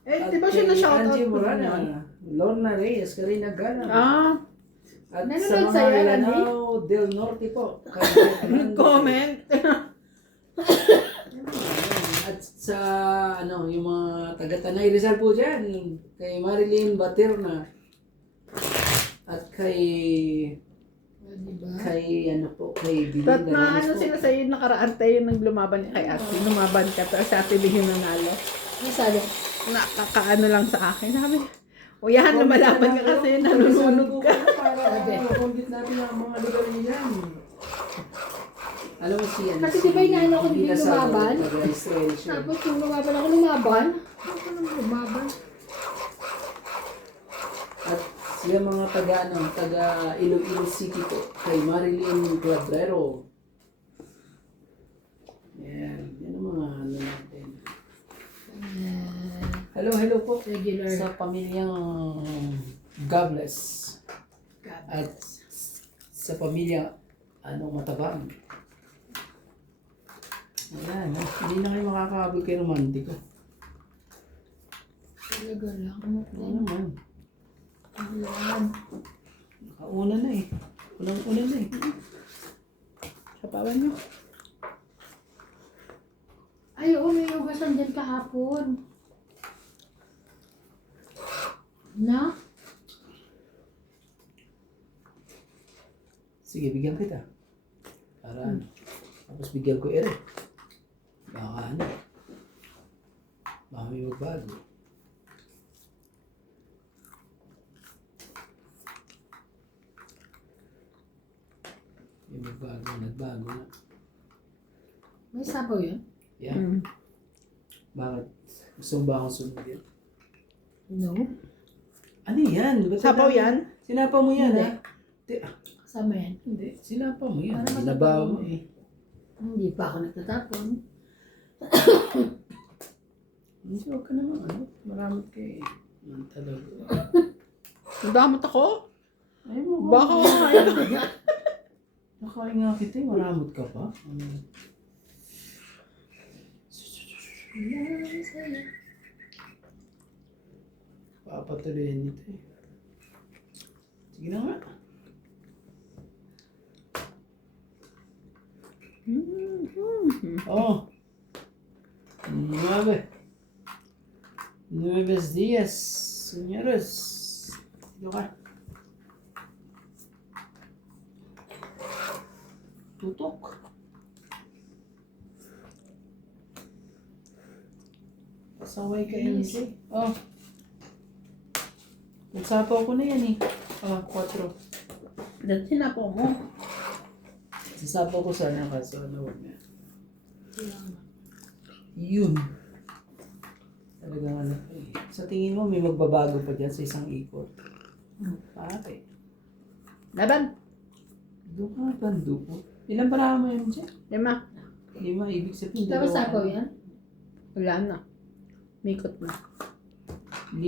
Eh, At di ba siya kay na-shoutout Angie ko Morana, naman? Lorna Reyes, Karina Gana. Ah, At Nanonood sa mga sa'yo, Lanao del Norte po. Kay Fernando. comment. At sa yung mga taga-Tanay Rizal po dyan, kay Marilyn Baterna. At kay Diba? kay Ba't Bilinda na Ramos ano po. sila sa'yo nakaraan tayo nang lumaban kay ate. Lumaban ka, tapos si ate Lee yung nanalo. Ano sabi? Nakakaano lang sa akin. Sabi, o yan, lumalaban ka kasi, nalulunod ka. Para makonggit natin ang mga lugar niyan. Alam mo Kasi di ba inaano ko, di ba lumaban? Taga-Israel siya. Tapos nung lumaban ako, lumaban. Ako nang lumaban. At siya mga taga Iloilo City po, kay Marilyn Cuadrero. Yan ang mga natin. Hello po Regular. sa pamilyang Gables at sa pamilya Matabang. Ayan, hindi na kayo makakahabol kay Romantiko. Talaga lang. Ano naman, Ayan. nakauna na eh. Unang-una na eh. Sapawan nyo. Ay, oo, may hugasan dyan kahapon. Na? Sige, bigyan kita. Para tapos bigyan ko ere. Baka baka may magbago. May nagbago na. May sabaw yun? Yan. Mm. Bakit? Gusto mo ba akong sunod yan? No. Ano yan? Ba't Sapaw ang dami- yan? Sinapa mo yan, Hindi. ha? Kasama yan. Hindi. Sinapa mo yan. Para Binabaw mo matapang. eh. Hindi pa ako nagtatapon. Hindi, huwag ka naman. Maramot ka eh. Yan talaga. Damot ako? Ay mo. Baka kakain. Nakain nga kita eh. Maramot ka pa. Papatuloyin nito eh. Sige na nga. Oh. 9. 9 días, señores. Dito ka. Tutok. Pasaway ka MC. Oh. Nagsapaw ko na yan eh. Oh, 4. Dahil sinapaw mo. Sasapaw ko sana kaso huwag na. Yun. Talagang eh. Sa tingin mo may magbabago pa dyan sa isang ikot? Pare. Laban. Doon ka bando po. Ilan para mo yun dyan? 5. 5. Ibig sabihin Tapos dalawa. sabaw yan? Wala na. Mikot na. 5?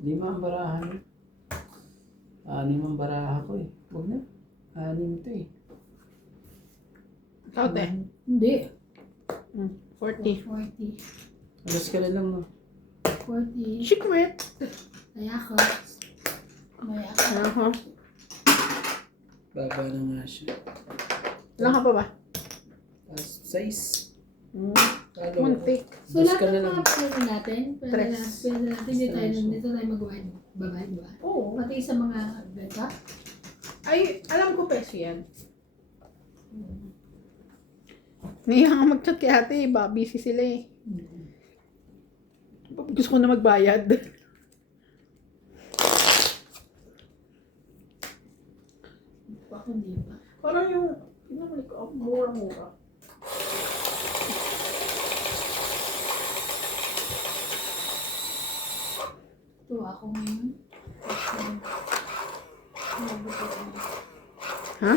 5 ang barahan. 6 ang baraha ko eh. Huwag na. 6 to eh. Ikaw, te. Hindi. 40. 40. Alas ka na lang no. 40. Secret. Kaya ako. Maya ako. Aha. Baba na nga siya. Ilan ka pa ba? 6. Talo. Muntik. So Alas ka lahat na ng lang. mga pwede natin, pwede natin, dito tayo mag-baba, di ba? Oo. Pati sa mga beta. Ay, alam ko peso yan. Ngayon nga mag-chat kay ate, ba, busy sila eh. Gusto ko na magbayad. Ako hindi pa. Parang yung, pinamalik ko, mura-mura. Ito ako ngayon. Ha?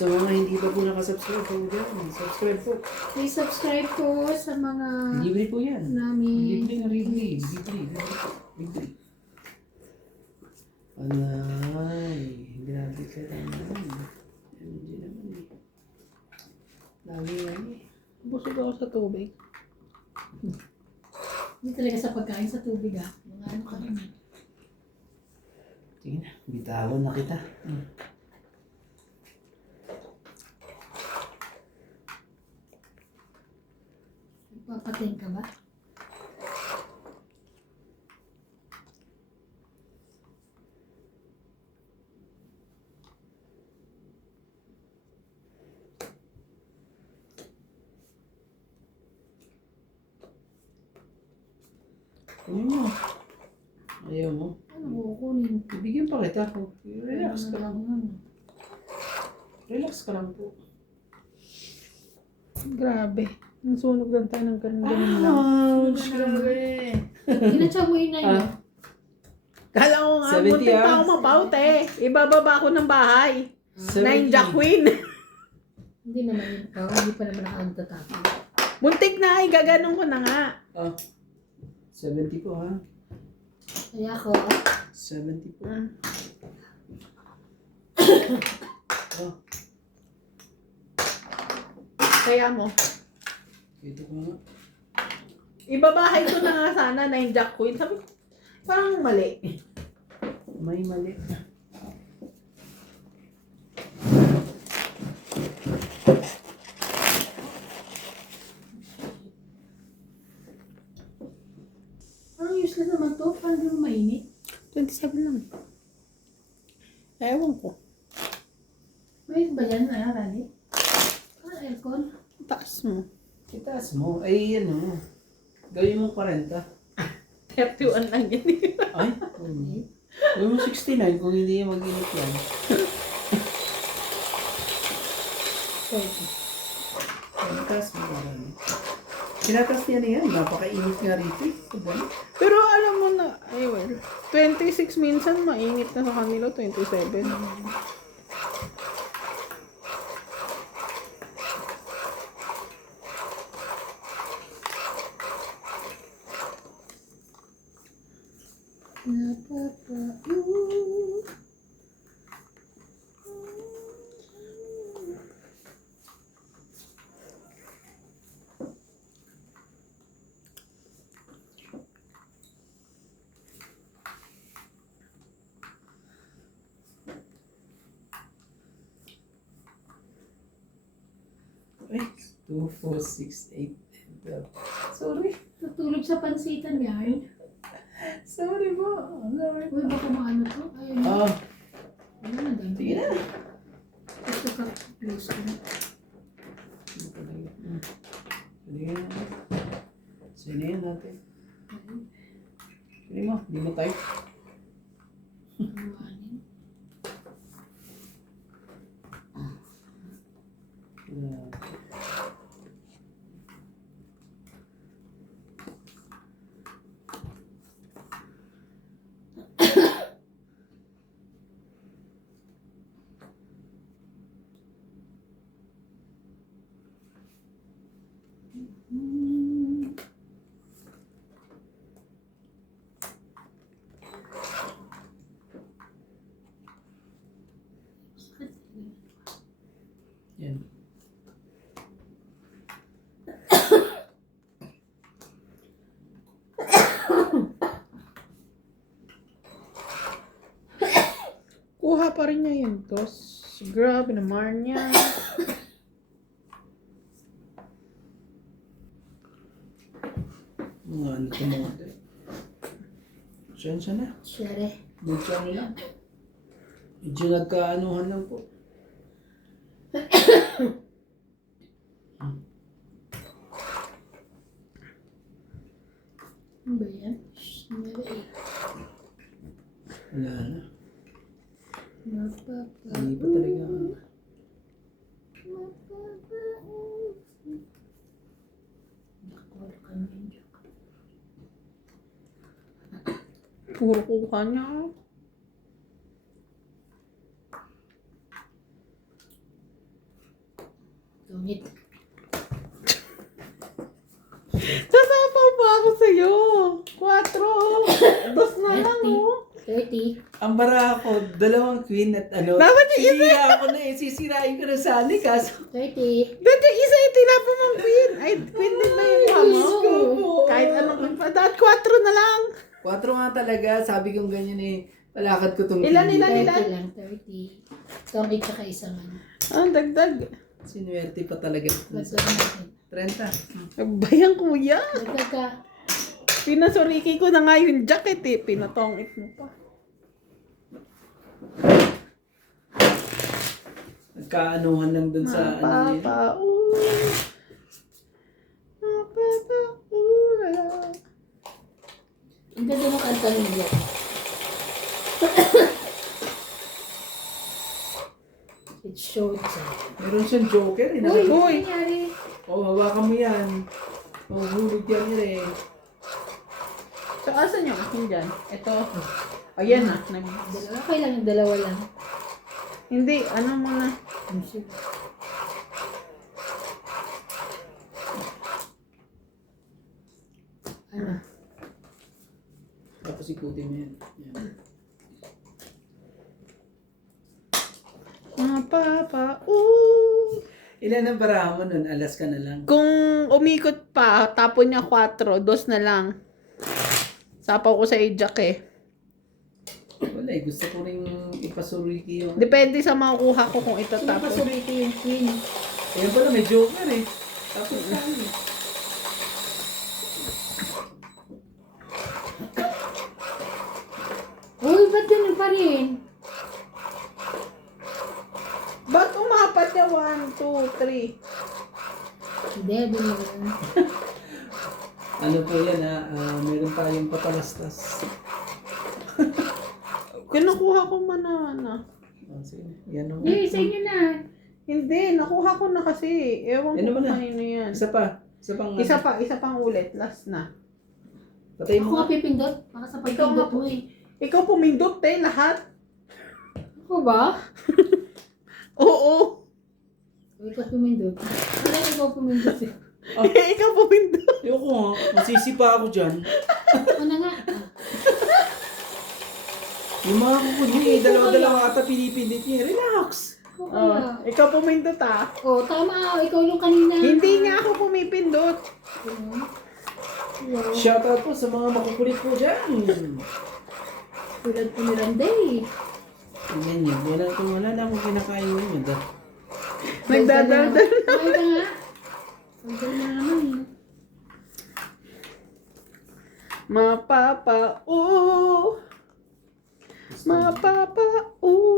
Sa mga hindi pa po nakasubscribe po dyan, subscribe po. Please subscribe po sa mga Libre po yan. namin. Libre na libre. Libre. Anay, grabe ka naman. Hindi naman eh. Lagi yan eh. Busog ako sa tubig. Hindi talaga sa pagkain sa tubig Mga ano ka naman. Sige na, bitawan na kita. Papating ka ba? Kunin mo. Ayaw mo. Ano kukunin? Bibigyan pa kita po. Relax ka lang. Relax ka lang po. Grabe. Nasunog lang tayo ng ganun lang. Ouch! Grabe! Kinatsamoy na yun. Kala ko nga, 70 muntik pa hours. ako mapaut eh. Ibababa ko ng bahay. Ninja Queen. Hindi naman yun. Hindi pa naman ako natatapos. Muntik na, gaganon ko na nga. Ah, 70 po ha. Kaya ako, 70 po. Ah. Ah, Kaya mo. ito ko nga. Ibabahay ko na nga sana, Ninja Queen. Sabi ko, parang mali. May mali. parang useless naman to. Parang di mo mainit. 27 lang. Ewan ko. May ba yan, Rani? Parang aircon. Taas mo. Itaas mo. Ay, ano. Gawin mo 40. 31 lang yan. Ay, gawin mo 69 kung hindi mag-init yan. Pwede. Itaas mo parang. Tinatas niya na yan. Napakainit nga rito eh. Diba? Pero alam mo na, ay well, 26 minsan mainit na sa kanila, 27. Ay, 2, 4, 6, 8, 12. Sorry. Natulog sa pansitan yan. Sorry po. Sorry. Uy, baka maano to. Ayun. Ah, Ano na dami. sige na. Gusto ka. Close ko na. Sige na. Sinihin natin. Sige mo, di mo type. Iwanin. Yan. Kuha pa rin niya yun, tos. Grabe naman niya. Mga ano ito mga ito. Sensya na. Shere. Medyo ano lang. Medyo nagkaanuhan lang po. Ano ba yan? Shh, ano ba eh? Wala na. Mapapa. Hindi pa talaga. Nakawala ka naman dyan. Puro kuha niya. Sungit. Sasapaw pa ako sa'yo. 4. Dos na lang, oh. 30. Ang bara ako, 2 queen at ano. Dapat yung isa. Sisira ako na eh. Sisirain ko na sana eh. Kaso, 30. Dati isa yung tinapon mong queen. Ay, queen din ba yung mukha mo? Diyos ko po. Kahit anong queen pa. Dapat 4 na lang. 4 nga talaga. Sabi kong ganyan eh. Palakad ko tong Ilan, TV. ilan? 30 lang, 30. Tongit tsaka isang ano. Ang dagdag. Sinuwerte pa talaga. Dagdag natin. 30. Bayang kuya. Dagdag ka. Pinasuriki ko na nga yung jacket eh. Pinatongit mo pa. Nagkaanuhan lang dun sa ano yun. Ang ganda ng kanta niya. It's showtime. Meron siyang joker eh. Uy, Uy. ano nangyari? Oh, hawakan mo yan. Mahuhulog yan eh. So, asan yung akin dyan? Ito. Ayan na. Dalawa, okay lang yung dalawa lang. Hindi, ano muna. I'm sure. Ano? Tapos ikutin mo yan. Yan. Papa, Ilan ang barahan mo nun? Alas ka na lang. Kung umikot pa, tapon niya 4, 2 na lang. Sapaw ko sa ijak eh. Wala eh. Gusto ko rin ipasuriki yung... Depende sa makukuha ko kung Sino pa itatapon. suriti yung queen? Ayan pala, may joker eh. Tapos saan eh. Uy, ba't ganun pa rin? Ba't umapat niya 1, 2, 3? Hindi, ganun. Ano po yan ha? Meron tayong patalastas. Kinukuha ko man na. Oh, sige. Yan o. Hindi, sa inyo na. Hindi, nakuha ko na kasi. Ewan Yan ko naman kung na. kanino yan. Isa pa. Isa pang... Isa pang ulit. Last na. Patay Ako mo nga nga. pipindot. Baka sa Ikaw pagpindot nga mo eh. Ikaw pumindot lahat. Ako ba? Oo. O ikaw pumindot. Wala ikaw pumindot eh. Ikaw pumindot. Ayoko nga. Masisipa ako dyan. Ako na nga. Yung mga kukunin eh. Dalawa-dalawa ata pinipindit niya. Relax. Ako Oh, kaya. ikaw pumindot ah. Oh, tama. Ikaw yung kanina. Hindi nga ako pumipindot. Wow. Shoutout po sa mga makukulit po dyan. Tulad po ni Randay. Tingnan niyo. Wala na akong kinakain yun. Nagdadaldal. Ay ka nga. Daldal na naman eh. Mapapa,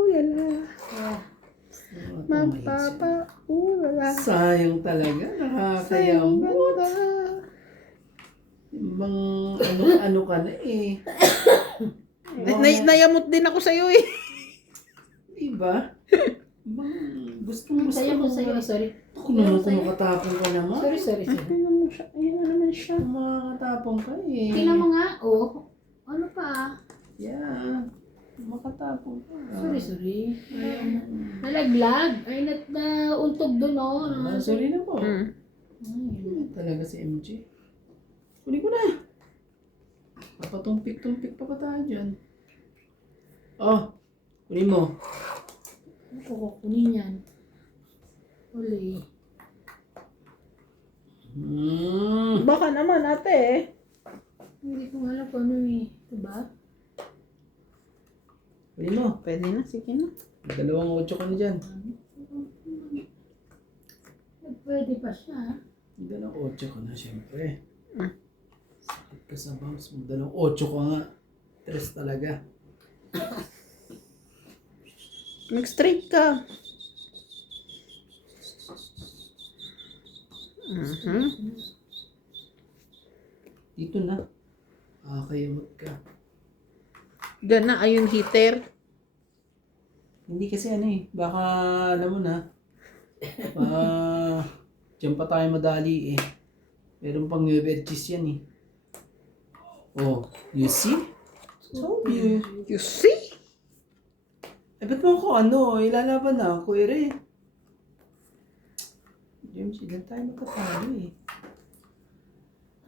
yala. Ah, Mapapa, yala. Sayang talaga. Sayang Nakakayamot. ganda. Ibang ano ka na eh. Nayamot din ako sa'yo eh. Diba? Ibang gustong gusto sa'yo mo. ko sa'yo. Sorry. Ako naman kung makatapong ka naman. Sorry. Tingnan mo siya. Ayan na naman siya. Kung makatapong ka eh. Tingnan mo nga. Oh. Ano pa? Yeah. Makatapong ka. Sorry. Nalaglag. Ay, nauntog doon oh. Sorry na po. Hmm. Talaga si MJ. Kunin ko na. Papatumpik-tumpik pa tayo dyan. Oh. Kunin mo. Ano ko kukunin yan? Uli. Baka naman ate. Hindi ko alam kung ano eh. Diba? Kunin mo. Pwede na, sige na. 2-8 ka na dyan. Pwede pa siya. 2-8 ka na syempre. Hmm. Sakit ka sa bounce mo. 2-8 ka nga. 3 talaga. Mag-straight ka. Dito na. Kayamot ka. Gana, ayun heater. Hindi kasi ano eh. Baka alam mo na. Diyan pa tayo madali eh. Meron pang Nueva Ecija yan eh. Oh, you see? Told you. You see? Eh, ba't mo ako ano? Ilalaban na ako, ere. James, dyan tayo matatalo eh.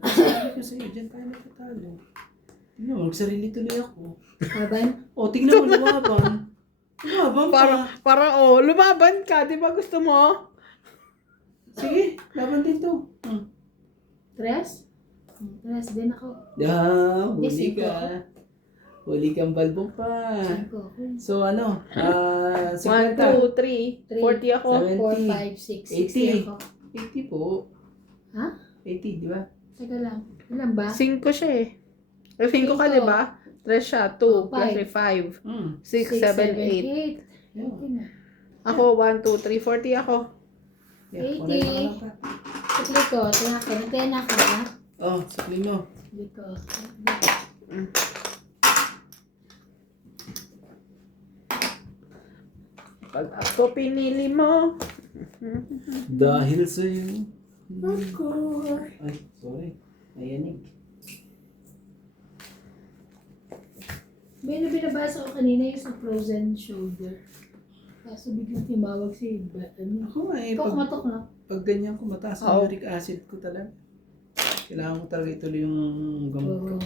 Sabi ko sa'yo, dyan tayo matatalo. Tingnan mo, magsarili tuloy ako. Laban? O, tingnan mo, lumaban. Lumaban pa. Para lumaban ka, di ba gusto mo? Sige, laban din to. Tres? Tres din ako. Huli Yes, ka. Huli kang balbong pa. Cinco ako. So, 1, 50. 2, 3. 40 ako. 70. 4, 5, 6, 60 ako. 80 po. Ha? 80, di ba? Teka lang. Ilan ba? 5 siya eh. 5 ka, di ba? 3 siya. 2 Oh, plus five. 5. Hmm. 6, 7, 8. 8. Okay na. Ako, 1, 2, 3, 40 ako. Yeah, 80. wala na lang ka. Sakli ko. Tingnan ko. Nantayan ako ha. Oh, sakli mo. Sakli ko. Pag ako pinili mo. Dahil sa'yo. Ako. Ay, sorry. Nayanig. May binabasa ko kanina yung sa frozen shoulder. Kaso biglang timawag si iba. Ano? Ako nga eh, Tok na. pag ganyan ko, mataas ang uric acid ko talaga. Kailangan ko talaga ituloy yung gamot ko. Oo.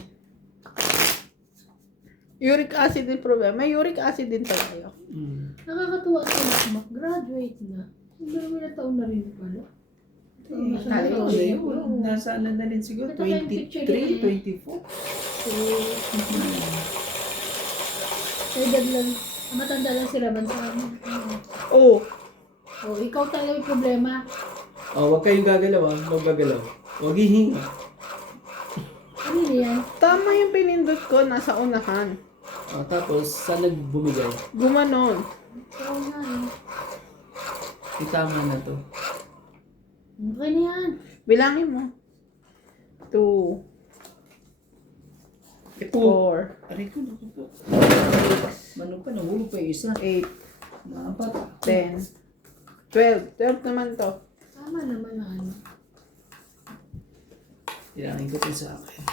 Uric acid din problema. May uric acid din tayo. Mm. Nakakatuwa sa mag-graduate na. Hindi naman na taon na rin pala. Taon na siya na Tayo, rin. Nasa ano na rin siguro? Ito kayong picture 23, 24? Kaya daglan. Matanda lang si Raban sa amin. Oh, Oh, ikaw talaga yung problema. Oh, huwag kayong gagalaw ah. Huwag gagalaw. Huwag hihinga. Ano yan? tama yung pinindot ko. Nasa unahan. Oh, tapos, saan nagbumigay? Gumanon. Ikaw na eh. Itama na to. Okay na yan. Bilangin mo. 2, 4, Aray ko, naku po. Mano pa, nahulog pa yung isa. 8, Naapat. 10, 12. 12 naman to. Tama naman na ano. Ilangin ko ito sa akin.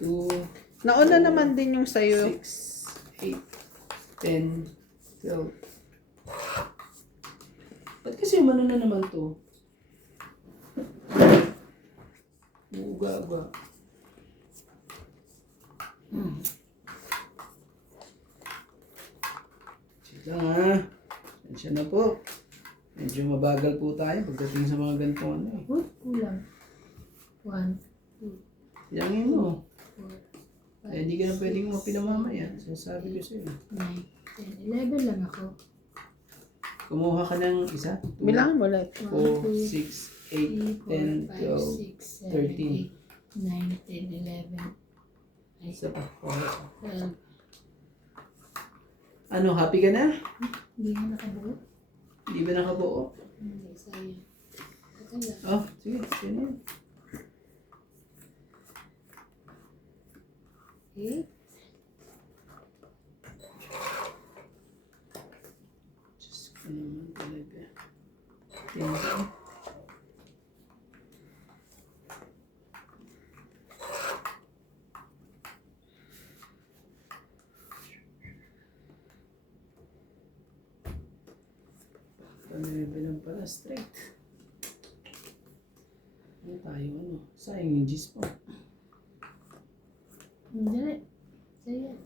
2, Nauna naman din yung sa'yo. 6, 8, 10, 12. Ba't kasi umano na naman to? Uuga-uga. Sige lang ha. Sensya na po. Medyo mabagal po tayo pagdating sa mga ganitong ano eh. Uy, kulang. 1, 2, Ilangin mo. 4, 5, Eh, hindi ka na pwedeng mapinamamaya. Sinasabi ko sa'yo. 9, 10, 11 lang ako. Kumuha ka ng isa. Bilangin mo ulit. 4, 6, 8, 10, 12. 13. 9, 10, 11. Ay, Isa pa. 12. Ano, happy ka na? Hindi na nakabuo. Hindi ba nakabuo? Hindi, sayang. Kaya, Oh, sige. Sige na yun. okay. Diyos ko naman talaga. Tingnan. Ano yung bilang pala? Straight. Ano tayo? Ano? Sayang yung G's po. Hindi. Sayang.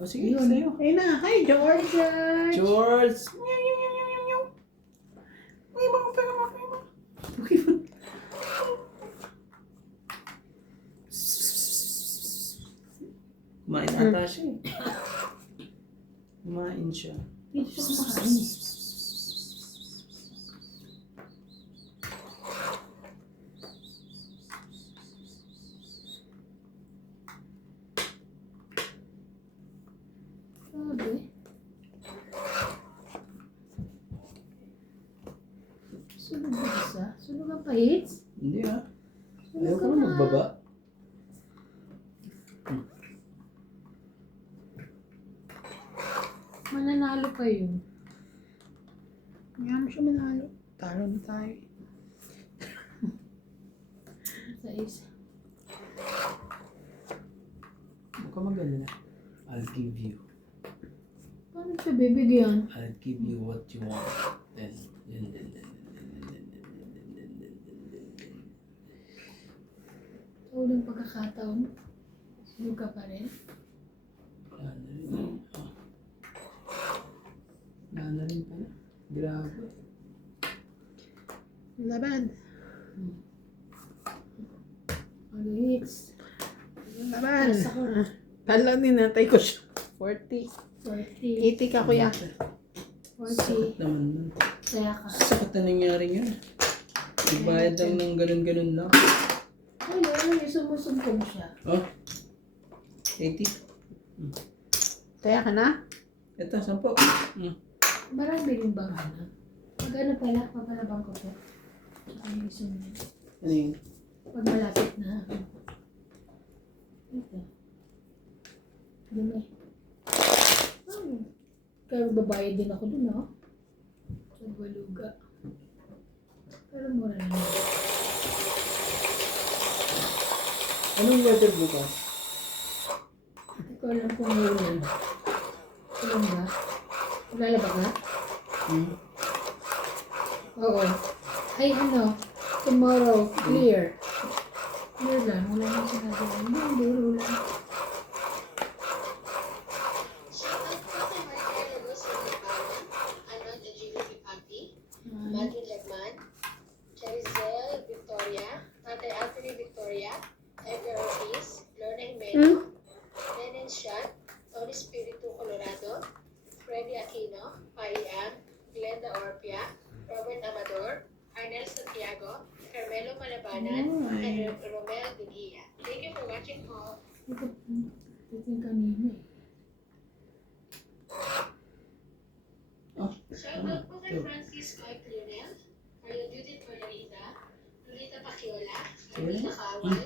O sige, Yun. sa'yo. Ayun na. Hi, George. George! Kumain ata siya eh. Kumain siya. Dito siya kumakain. Sabi. Sunog ba isa? Sunog ang pahits? Hindi ah. Sunog Ayaw ka ko na magbaba. Mananalo pa yun. Ngayon mo siya manalo. Talo na tayo. 6. Huwag ka maganda na. I'll give you. Paano siya bibigyan? I'll give you what you want. Ulang pagkakataon. Sulog ka pa rin. Nana rin pala. Grabe. Laban. Alits. Laban. Nasa ko. Pala, ninatay ko siya. 40. 40. 80 ka, kuya. 40. Naman nun. Kaya ka. Sakit na nangyari yun. Nagbayad lang ng ganun-ganun lang. Ay, may sumusumpong siya. Oh. 80. Kaya ka na? Ito, 10. Marami rin bang ano? Pag ano pala, papalabang ko po. Ano gusto niya? Ano yun? Pag malapit na. Ito. Dumi. Pero babayad din ako dun, no? Nagwaluga. Pero mura naman. Anong weather bukas? Hindi ko alam kung ulan. Ulan ba? Lalaba ka? Oo. Ay, ano? Tomorrow, clear. Clear lang. Wala nang sinabi. Hindi, ulan. Shoutout po kay Marcia Lagos ng Lipanan, Anon Agility Papi, Madrid Legman, Cherizel Victoria, Tatay Anthony Victoria, Edgar Ortiz, Lorna Jimeno, Nenen Shot, Tony Spiritu Colorado, Freddy Aquino, Paian, Glenda Orpia, Robert Amador, Arnel Santiago, Carmelo Malabanan, and Romel Dinia. Thank you for watching all. Ito yung kanina eh. Shoutout po kay Francis Mike Lionel, Mario Judith Margarita, Lolita Paciola, Camila Kawal,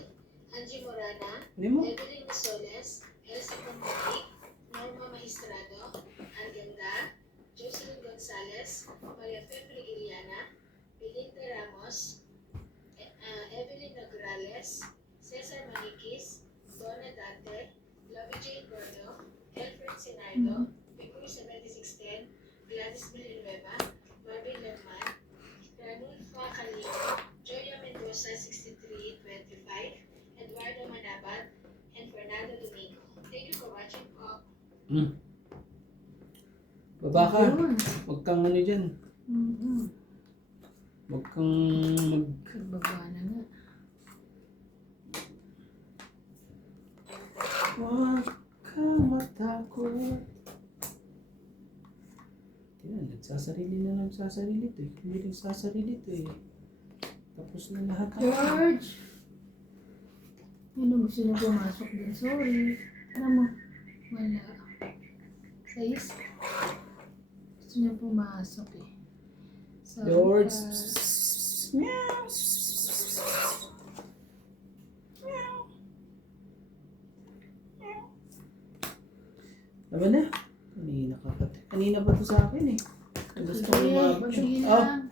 Angie Morana, Ano mo? Evelyn Masoles, Elsa Pamputi, Norma Magistrado, Angenda, Jocelyn Gonzalez, Maria Febre Iliana, Belinda Ramos, Evelyn Nograles, Cesar Maniquis, Donna Dante, Lovey Jane Gordo, Alfred Sinardo, Victory 7610, Gladys Villanueva, Barbie Lemman, Ranulfa Calino, Joya Mendoza 6325, Eduardo Manabat, and Fernando Domingo. Thank you for watching all. Baba ka. Yun. Huwag kang ano dyan. Huwag kang Nagbaba na nga. Huwag kang matakot. Yan, nagsasarili na nagsasarili to eh. Hindi nagsasarili to eh. Tapos na lahat. George! Ano gusto niya pumasok din? Sorry. Ano mo? Wala. 6. Gusto niya pumasok eh. Sorry George. pa. Meow. Laban na. Kanina pa to sa akin eh. Gusto ko lumaban. Sige Oh, lang.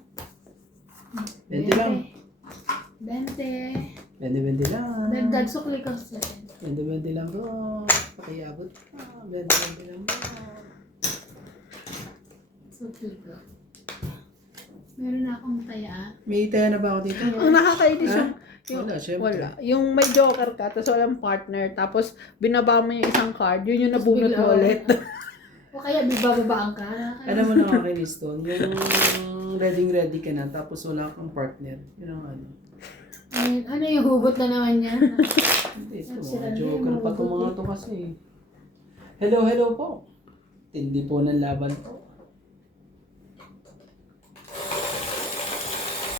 20 lang. 20. 20 lang. Dagdag sukli ka sa akin. 20 lang bro. Pakiabot pa. 20 lang bro. Sukli ko. Meron na akong taya. May itaya na ba ako dito? Ang nakakainis Ha? yung Wala, syempre. wala. Yung may joker ka, tapos walang partner, tapos binaba mo yung isang card, yun yung nabunot mo Bigla, ulit. O kaya bibababaan ka. Ano mo nakakainis doon? Yung ready ka na tapos wala kang partner. Yun ang ano. Ayun, ano yung hugot na naman yan? Hindi, ito. Sira Mga na joker yung pa itong mga hugot to kasi. Hello po. Tindi po ng laban po.